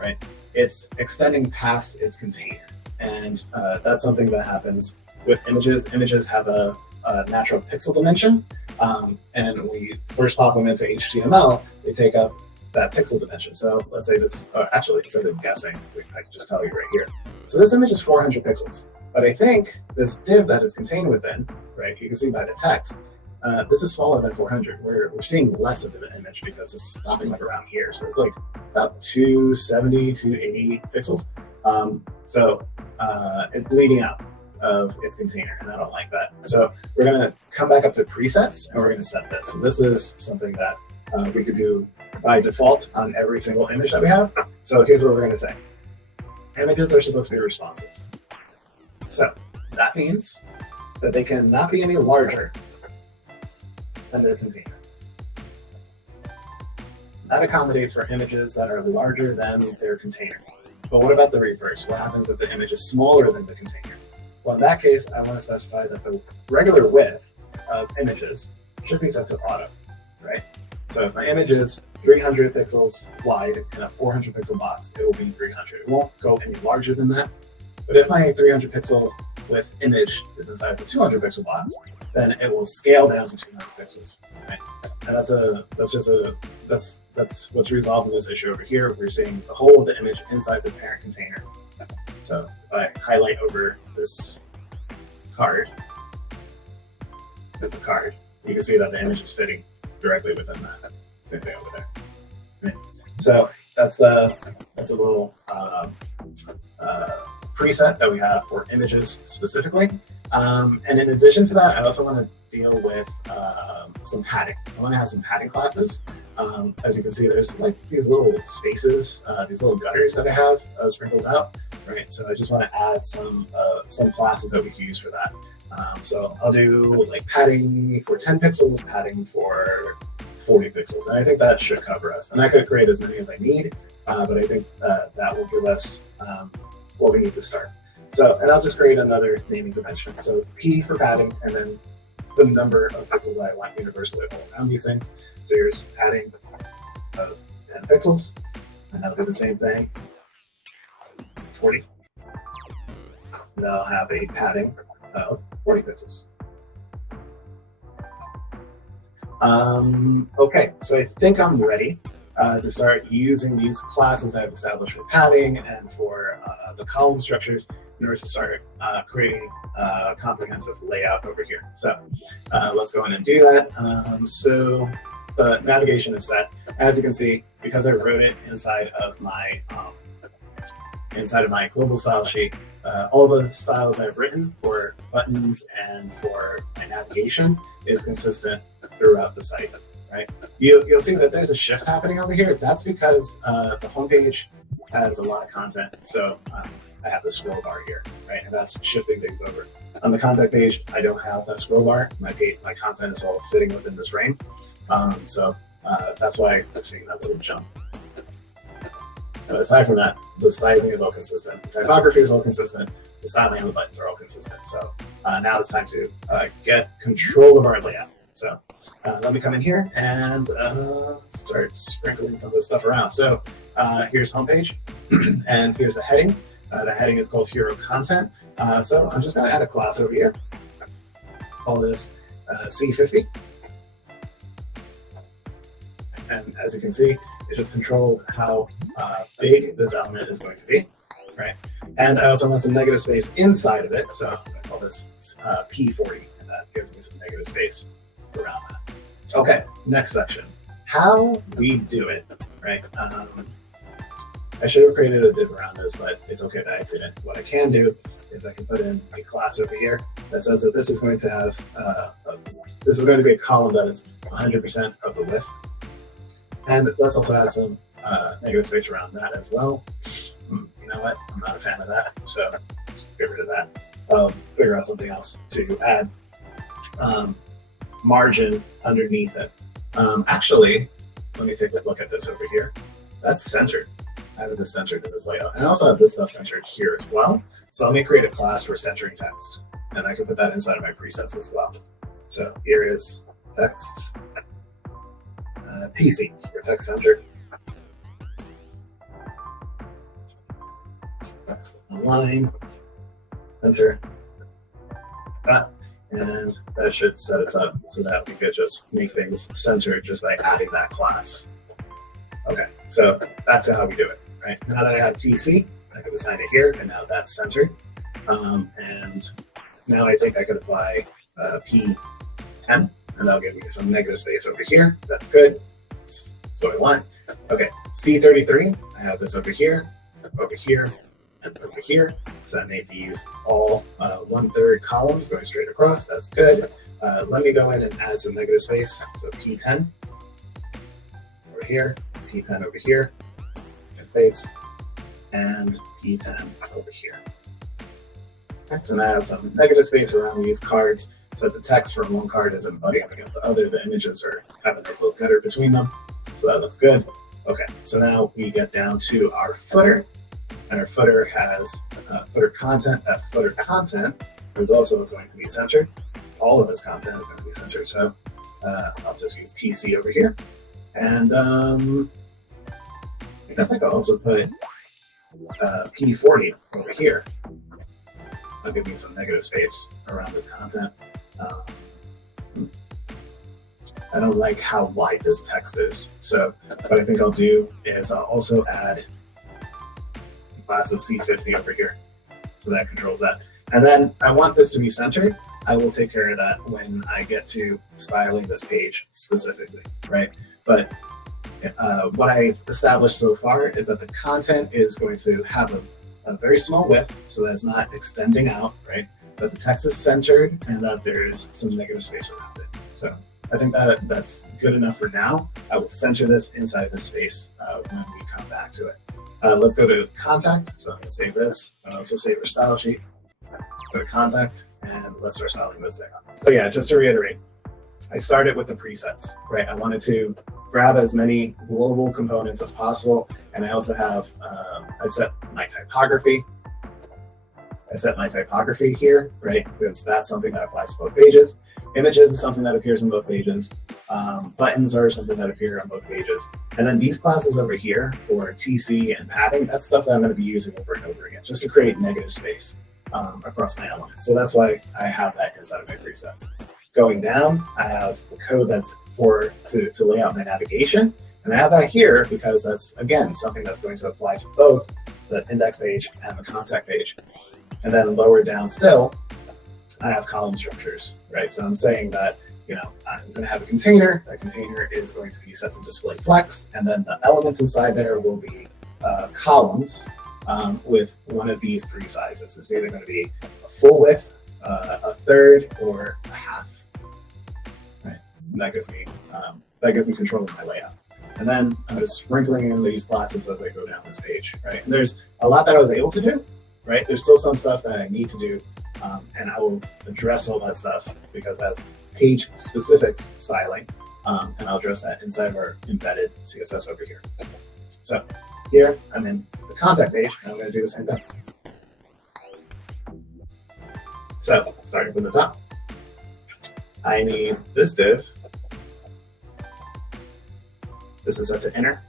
right? It's extending past its container. And that's something that happens with images. Images have a natural pixel dimension. And when we first pop them into HTML, they take up that pixel dimension. So let's say this, actually, instead of guessing, I can just tell you right here. So this image is 400 pixels. But I think this div that is contained within, right, you can see by the text, this is smaller than 400. We're seeing less of the image because it's stopping like around here. So it's like about 270, 280 pixels. So it's bleeding out of its container, and I don't like that. So we're going to come back up to presets, and we're going to set this. So this is something that we could do by default on every single image that we have. So here's what we're going to say. Images are supposed to be responsive. So that means that they cannot be any larger than their container. That accommodates for images that are larger than their container. But what about the reverse? What happens if the image is smaller than the container? Well, in that case, I want to specify that the regular width of images should be set to auto, right? So if my image is 300 pixels wide in a 400 pixel box, it will be 300. It won't go any larger than that. But if my 300 pixel width image is inside of a 200 pixel box, then it will scale down to 200 pixels, right? And that's what's resolving this issue over here. We're seeing the whole of the image inside this parent container. So if I highlight over this card, you can see that the image is fitting directly within that. Same thing over there. Right? So that's a little preset that we have for images specifically. And in addition to that, I also want to deal with some padding. I want to have some padding classes. As you can see, there's like these little spaces, these little gutters that I have sprinkled out, right? So I just want to add some classes that we can use for that. So I'll do like padding for 10 pixels, padding for 40 pixels. And I think that should cover us. And I could create as many as I need, but I think that will give us what we need to start. So, and I'll just create another naming convention. So P for padding, and then the number of pixels I want universally all around these things. So here's padding of 10 pixels, and I'll do the same thing, 40. And I'll have a padding of 40 pixels. Okay, so I think I'm ready to start using these classes I've established for padding and for the column structures in order to start creating a comprehensive layout over here. So let's go ahead and do that. So the navigation is set. As you can see, because I wrote it inside of my global style sheet, all the styles I've written for buttons and for my navigation is consistent throughout the site, right? You'll see that there's a shift happening over here. That's because the homepage has a lot of content. So I have the scroll bar here, right? And that's shifting things over. On the contact page, I don't have that scroll bar. My content is all fitting within this frame. So that's why I'm seeing that little jump. But aside from that, the sizing is all consistent. The typography is all consistent. The styling of the buttons are all consistent. So now it's time to get control of our layout. So let me come in here and start sprinkling some of this stuff around. So here's homepage, and here's the heading. The heading is called Hero Content. So I'm just going to add a class over here. Call this C50. And as you can see, it just controlled how big this element is going to be, right? And I also want some negative space inside of it. So I'm going to call this P40, and that gives me some negative space around that. Okay, next section. How we do it, right? I should have created a div around this, but it's okay that I didn't. What I can do is I can put in a class over here that says that this is going to have, this is going to be a column that is 100% of the width. And let's also add some negative space around that as well. You know what? I'm not a fan of that, so let's get rid of that. I'll figure out something else to add margin underneath it. Actually, let me take a look at this over here. That's centered. I have this centered in this layout. And I also have this stuff centered here as well. So let me create a class for centering text. And I can put that inside of my presets as well. So here is text. TC for text center. Text align, center. And that should set us up so that we could just make things centered just by adding that class. Okay, so back to how we do it, right? Now that I have TC, I can assign it here, and now that's centered. And now I think I could apply P10. And that'll give me some negative space over here. That's good. That's what I want. Okay, C33, I have this over here, and over here. So that made these all 1/3 columns going straight across. That's good. Let me go in and add some negative space. So P10 over here, P10 over here, face, and P10 over here. Okay, so now I have some negative space around these cards. So that the text from one card isn't butting up against the other. The images are having a nice little gutter between them. So that looks good. Okay, so now we get down to our footer. And our footer has footer content. That footer content is also going to be centered. All of this content is going to be centered. So I'll just use TC over here. And I guess I could also put P40 over here. That'll give me some negative space around this content. I don't like how wide this text is. So what I think I'll do is I'll also add a class of C50 over here. So that controls that. And then I want this to be centered. I will take care of that when I get to styling this page specifically, right? But what I've established so far is that the content is going to have a very small width, so that it's not extending out, right? That the text is centered and that there's some negative space around it. So I think that that's good enough for now. I will center this inside this space when we come back to it. Let's go to contact. So I'm going to save this. I'll also save our style sheet. Go to contact, and let's start styling this thing. So yeah, just to reiterate, I started with the presets, right? I wanted to grab as many global components as possible, and I also have, I set my typography. I set my typography here, right? Because that's something that applies to both pages. Images is something that appears on both pages. Buttons are something that appear on both pages. And then these classes over here for TC and padding, that's stuff that I'm going to be using over and over again, just to create negative space across my elements. So that's why I have that inside of my presets. going down, I have the code that's to lay out my navigation. And I have that here because that's, again, something that's going to apply to both the index page and the contact page. And then lower down still, I have column structures, right? So I'm saying that, I'm going to have a container. That container is going to be set to display flex, and then the elements inside there will be columns with one of these three sizes. It's either going to be a full width, a third, or a half. Right? And that gives me control of my layout. And then I'm just sprinkling in these classes as I go down this page, right? And there's a lot that I was able to do, right? There's still some stuff that I need to do, and I will address all that stuff because that's page-specific styling, and I'll address that inside of our embedded CSS over here. So here, I'm in the contact page, and I'm going to do the same thing. So starting from the top, I need this div. This is set to inner.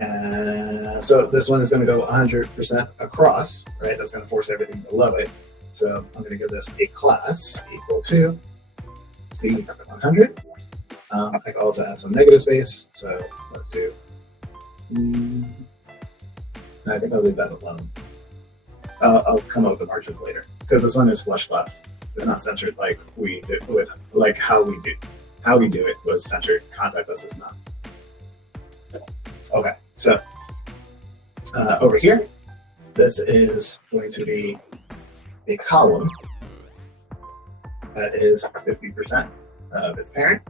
And so this one is going to go 100% across, right? That's going to force everything below it. So I'm going to give this a class equal to C100. I can also add some negative space. So let's do, I think I'll leave that alone. I'll come up with the margins later because this one is flush left. It's not centered like we did with, like how we do it was centered. Contact us is not. Okay, so over here, this is going to be a column that is 50% of its parent,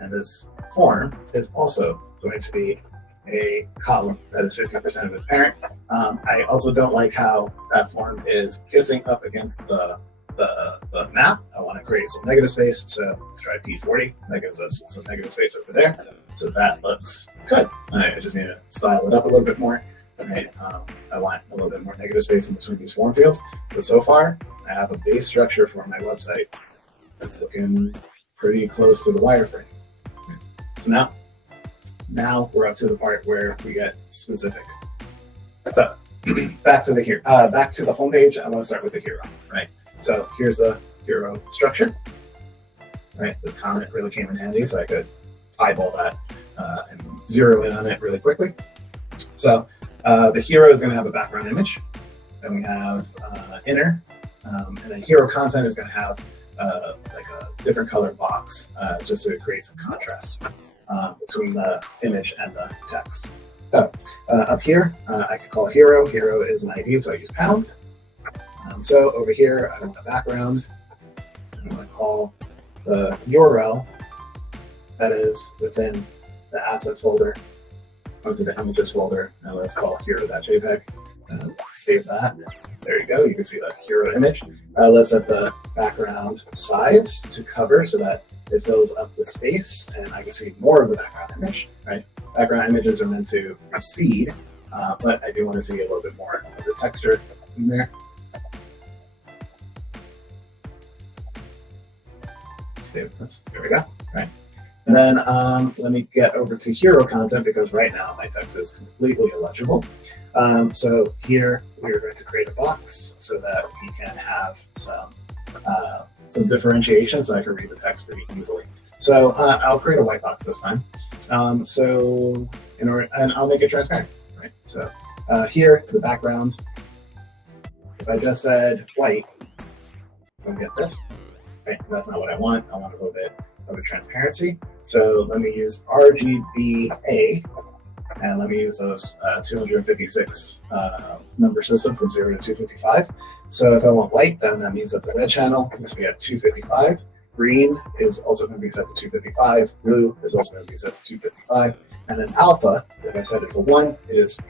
and this form is also going to be a column that is 50% of its parent. I also don't like how that form is kissing up against the map. I want to create some negative space, so let's try P40. That gives us some negative space over there. So that looks good. I just need to style it up a little bit more. Right? I want a little bit more negative space in between these form fields. But so far, I have a base structure for my website that's looking pretty close to the wireframe. Okay. So now we're up to the part where we get specific. So back to the home page. I want to start with the hero, right? So here's the hero structure, right? This comment really came in handy, so I could eyeball that and zero in on it really quickly. So the hero is going to have a background image. Then we have inner, and then hero content is going to have like a different color box just to create some contrast between the image and the text. So up here, I could call hero. Hero is an ID, so I use pound. So over here, I want a background. I'm going to call the URL that is within the assets folder onto the images folder. Now let's call hero.jpg. Save that. There you go. You can see the hero image. Let's set the background size to cover so that it fills up the space and I can see more of the background image, right? Background images are meant to recede, but I do want to see a little bit more of the texture in there. Save this. There we go. Right. And then let me get over to hero content because right now my text is completely illegible. So here we are going to create a box so that we can have some differentiation so I can read the text pretty easily. So I'll create a white box this time. And I'll make it transparent, right? So here, the background, if I just said white, I'm going to get this. Right? That's not what I want. I want a little bit of a transparency. So let me use RGBA, and let me use those 256 number system from 0 to 255. So if I want white, then that means that the red channel is going to be at 255. Green is also going to be set to 255. Blue is also going to be set to 255. And then alpha, if I set it to 1, is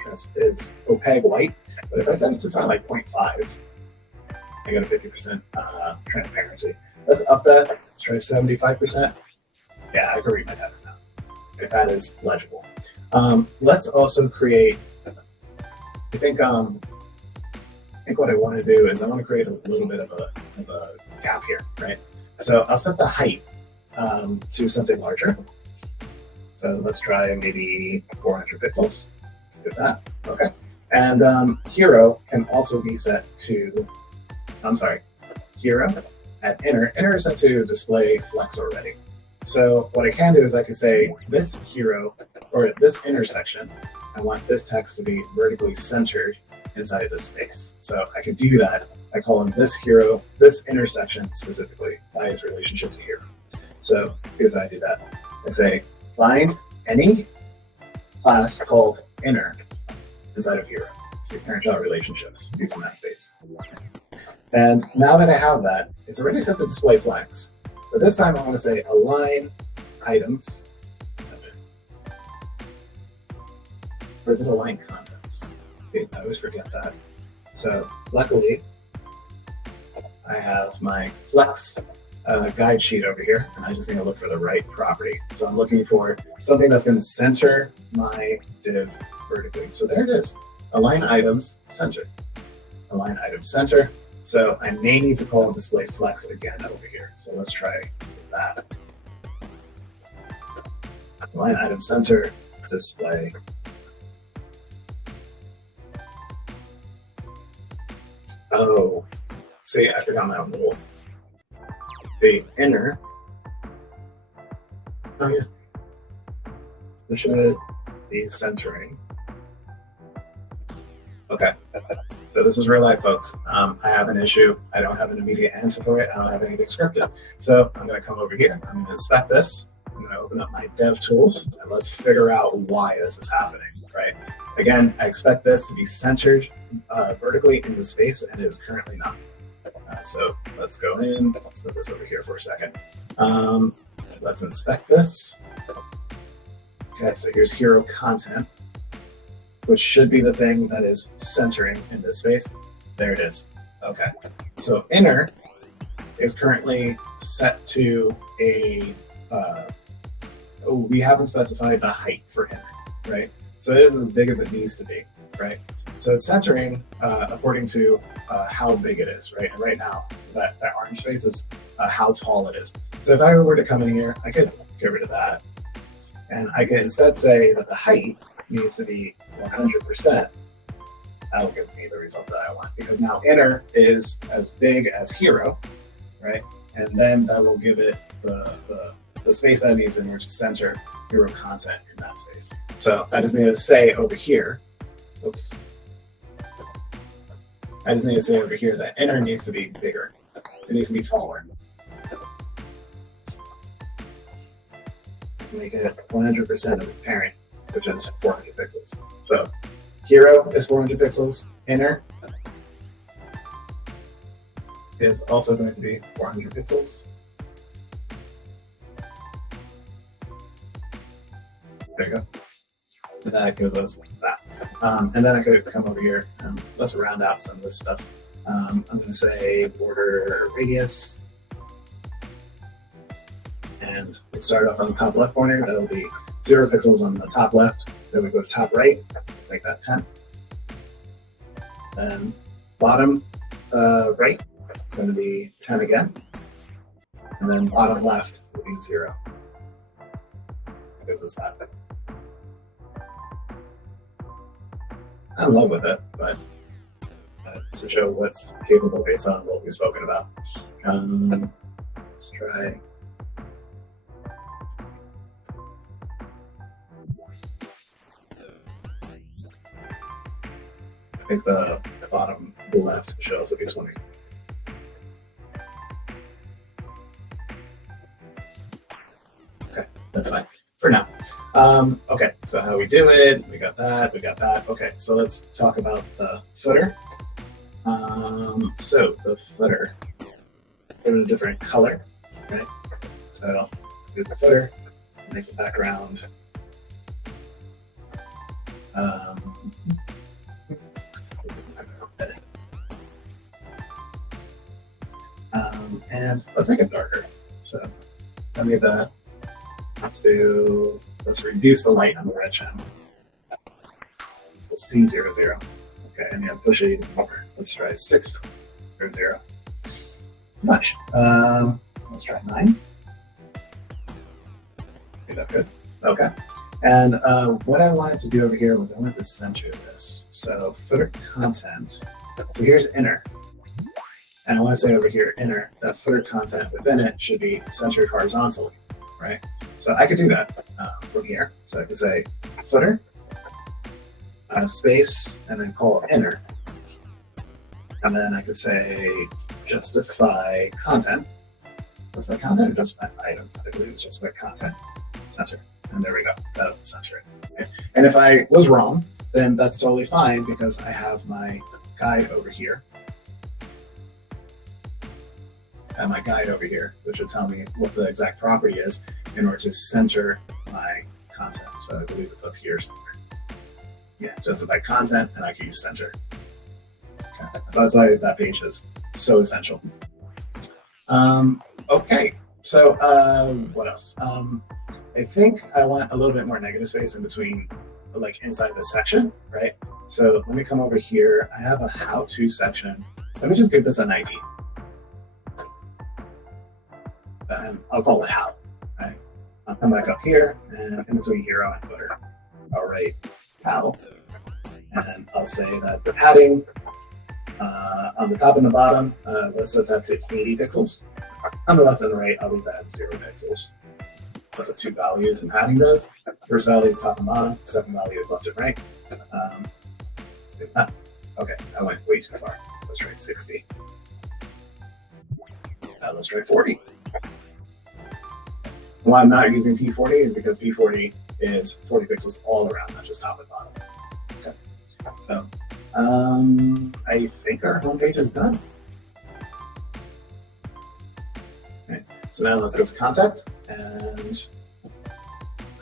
opaque white. But if I set it to something like 0.5, I get a 50% transparency. Let's up that. Let's try 75%. Yeah, I can read my text now. If that is legible. Let's also create. I think what I want to do is I want to create a little bit of a gap here, right? So I'll set the height to something larger. So let's try maybe 400 pixels. Let's do that. Okay. And hero can also be set to. I'm sorry. Hero at inner, inner is set to display flex already. So what I can do is I can say this hero or this intersection, I want this text to be vertically centered inside of this space. So I could do that. I call him this hero, this intersection specifically by his relationship to hero. So here's how I do that. I say find any class called inner inside of hero. So your parent-child relationships using that space. And now that I have that, it's already set to display flex. But this time I want to say align items. Or is it align contents? Okay, I always forget that. So luckily, I have my flex guide sheet over here, and I just need to look for the right property. So I'm looking for something that's going to center my div vertically. So there it is. Align items center. Align items center. So I may need to call display flex again over here. So let's try that. Align item center, display. Oh, see, I forgot my own rule. The inner. Oh yeah. This should be centering. Okay. So this is real life, folks. I have an issue. I don't have an immediate answer for it. I don't have anything scripted. So I'm going to come over here. I'm going to inspect this. I'm going to open up my dev tools and let's figure out why this is happening, right? Again, I expect this to be centered vertically into space, and it is currently not. So let's go in. Let's put this over here for a second. Let's inspect this. Okay, so here's hero content, which should be the thing that is centering in this space. There it is. Okay. So inner is currently set to a, we haven't specified the height for inner, right? So it is as big as it needs to be, right? So it's centering according to how big it is, right? And right now, that orange space is how tall it is. So if I were to come in here, I could get rid of that. And I could instead say that the height needs to be 100%. That'll give me the result that I want, because now inner is as big as hero, right? And then that will give it the space that it needs in order to center hero content in that space. So I just need to say over here, oops. I just need to say over here that inner needs to be bigger. It needs to be taller. Make it 100% of its parent, which is 400 pixels. So hero is 400 pixels. Inner is also going to be 400 pixels. There you go. And that gives us that. And then I could come over here and let's round out some of this stuff. I'm going to say border radius. And we'll start off on the top left corner. That'll be 0 pixels on the top left. Then we go to top right. Let's make that 10. Then bottom right, it's going to be 10 again. And then bottom left will be 0. That gives us that. I'm in love with it, but to show what's capable based on what we've spoken about. Let's try. I think the bottom left shows will be 20. Okay, that's fine for now. Okay, so how we do it, we got that, we got that. Okay, so let's talk about the footer. So the footer, give it a different color, right? So here's the footer, make the background. And let's make it darker. So let me that. Let's reduce the light on the red channel. So C00. Okay, and then push it even more. Let's try 600. Much. Let's try 9. Okay, that's good. Okay. And what I wanted to do over here was I wanted to center this. So footer content. So here's inner. And I want to say over here, inner, that footer content within it should be centered horizontally, right? So I could do that from here. So I could say footer, space, and then call it inner. And then I could say justify content. Justify content or justify items? I believe it's justify content. Center. And there we go. That'll center it. Okay. And if I was wrong, then that's totally fine because I have my guide over here. And my guide over here, which will tell me what the exact property is in order to center my content. So I believe it's up here somewhere. Yeah, justify content, and I can use center. Okay. So that's why that page is so essential. Okay, so what else? I think I want a little bit more negative space in between, like inside this section, right? So let me come over here. I have a how-to section. Let me just give this an ID. And I'll call it how, right? I'll come back up here, and in between hero and footer, I'll write how. And I'll say that the padding on the top and the bottom, let's set that to 80 pixels. On the left and the right, I'll leave that at 0 pixels. That's what 2 values in padding does. First value is top and bottom, second value is left and right. Okay, I went way too far. Let's try 60. Let's try 40. Why I'm not using P40 is because P40 is 40 pixels all around, not just top and bottom. Okay, so I think our homepage is done. Okay, so now let's go to contact, and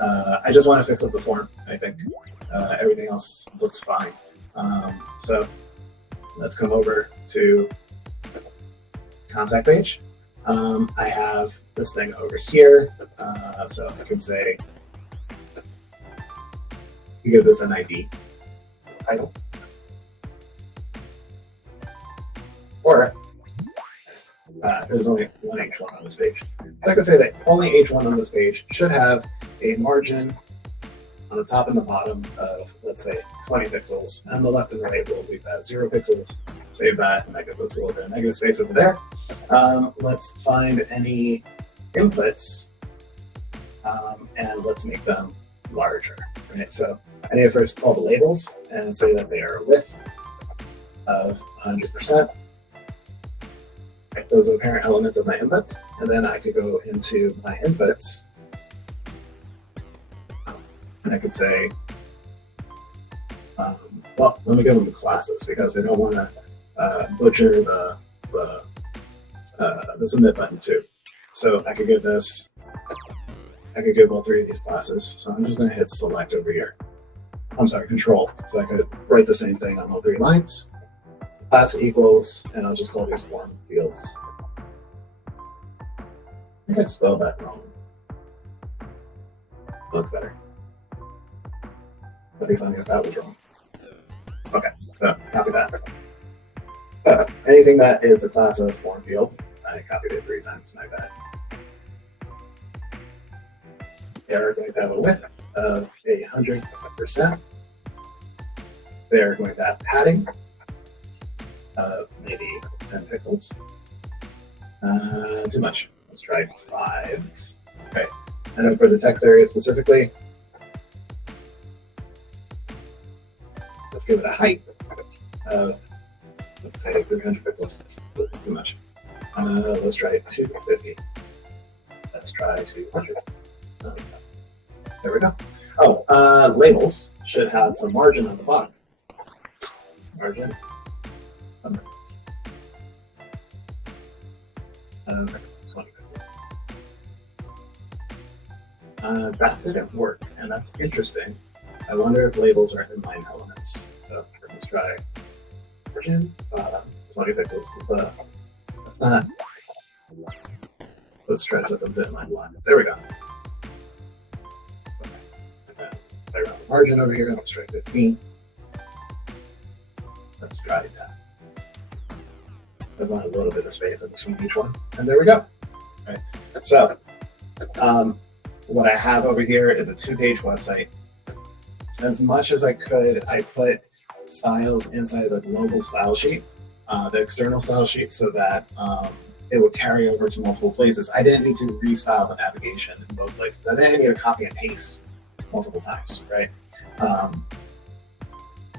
I just want to fix up the form. I think everything else looks fine. So let's come over to contact page. I have this thing over here, so I can say, you give this an ID, title, or there's only one H1 on this page. So I can say that only H1 on this page should have a margin on the top and the bottom of, let's say, 20 pixels, and the left and right will leave that 0 pixels. Save that, and that gives us a little bit of negative space over there. Let's find any inputs, and let's make them larger. Right? So I need to first call the labels and say that they are a width of 100%. Right? Those are the parent elements of my inputs, and then I could go into my inputs, and I could say, well, let me go into classes because I don't want to butcher the submit button too. So I could give this, I could give all 3 of these classes. So I'm just going to hit select over here. I'm sorry, control. So I could write the same thing on all 3 lines. Class equals, and I'll just call these form fields. I think I spelled that wrong. Looks better. That'd be funny if that was wrong. Okay, so copy that. Anything that is a class of form field, I copied it 3 times, my bad. They're going to have a width of 100%. They're going to have padding of maybe 10 pixels. Too much. Let's try 5. Okay, and then for the text area specifically, let's give it a height of, let's say, 300 pixels. Too much. Let's try 250. Let's try 200. There we go. Oh, labels should have some margin on the bottom. Margin. 20 pixels. That didn't work, and that's interesting. I wonder if labels are inline elements. So let's try margin, 20 pixels. That's not. Let's try set them to inline one. There we go. Okay. And then play around the margin over here. Let's try 15. Let's try 10. There's only a little bit of space in between each one. And there we go. Right. So what I have over here is a 2-page website. As much as I could, I put styles inside the global style sheet. the external style sheet so that it would carry over to multiple places. I didn't need to restyle the navigation in both places. I didn't need to copy and paste multiple times, right?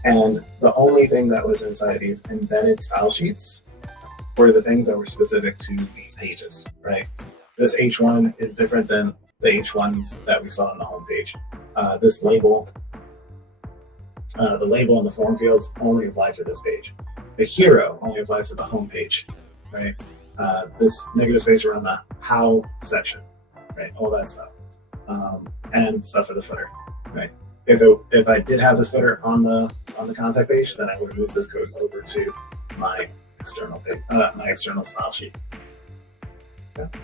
And the only thing that was inside these embedded style sheets were the things that were specific to these pages, right? This H1 is different than the H1s that we saw on the home page. This label, the label and the form fields only apply to this page. The hero only applies to the home page, right? This negative space around the how section, right? All that stuff, and stuff for the footer, right? If I did have this footer on the contact page, then I would move this code over to my external page, my external style sheet. Okay.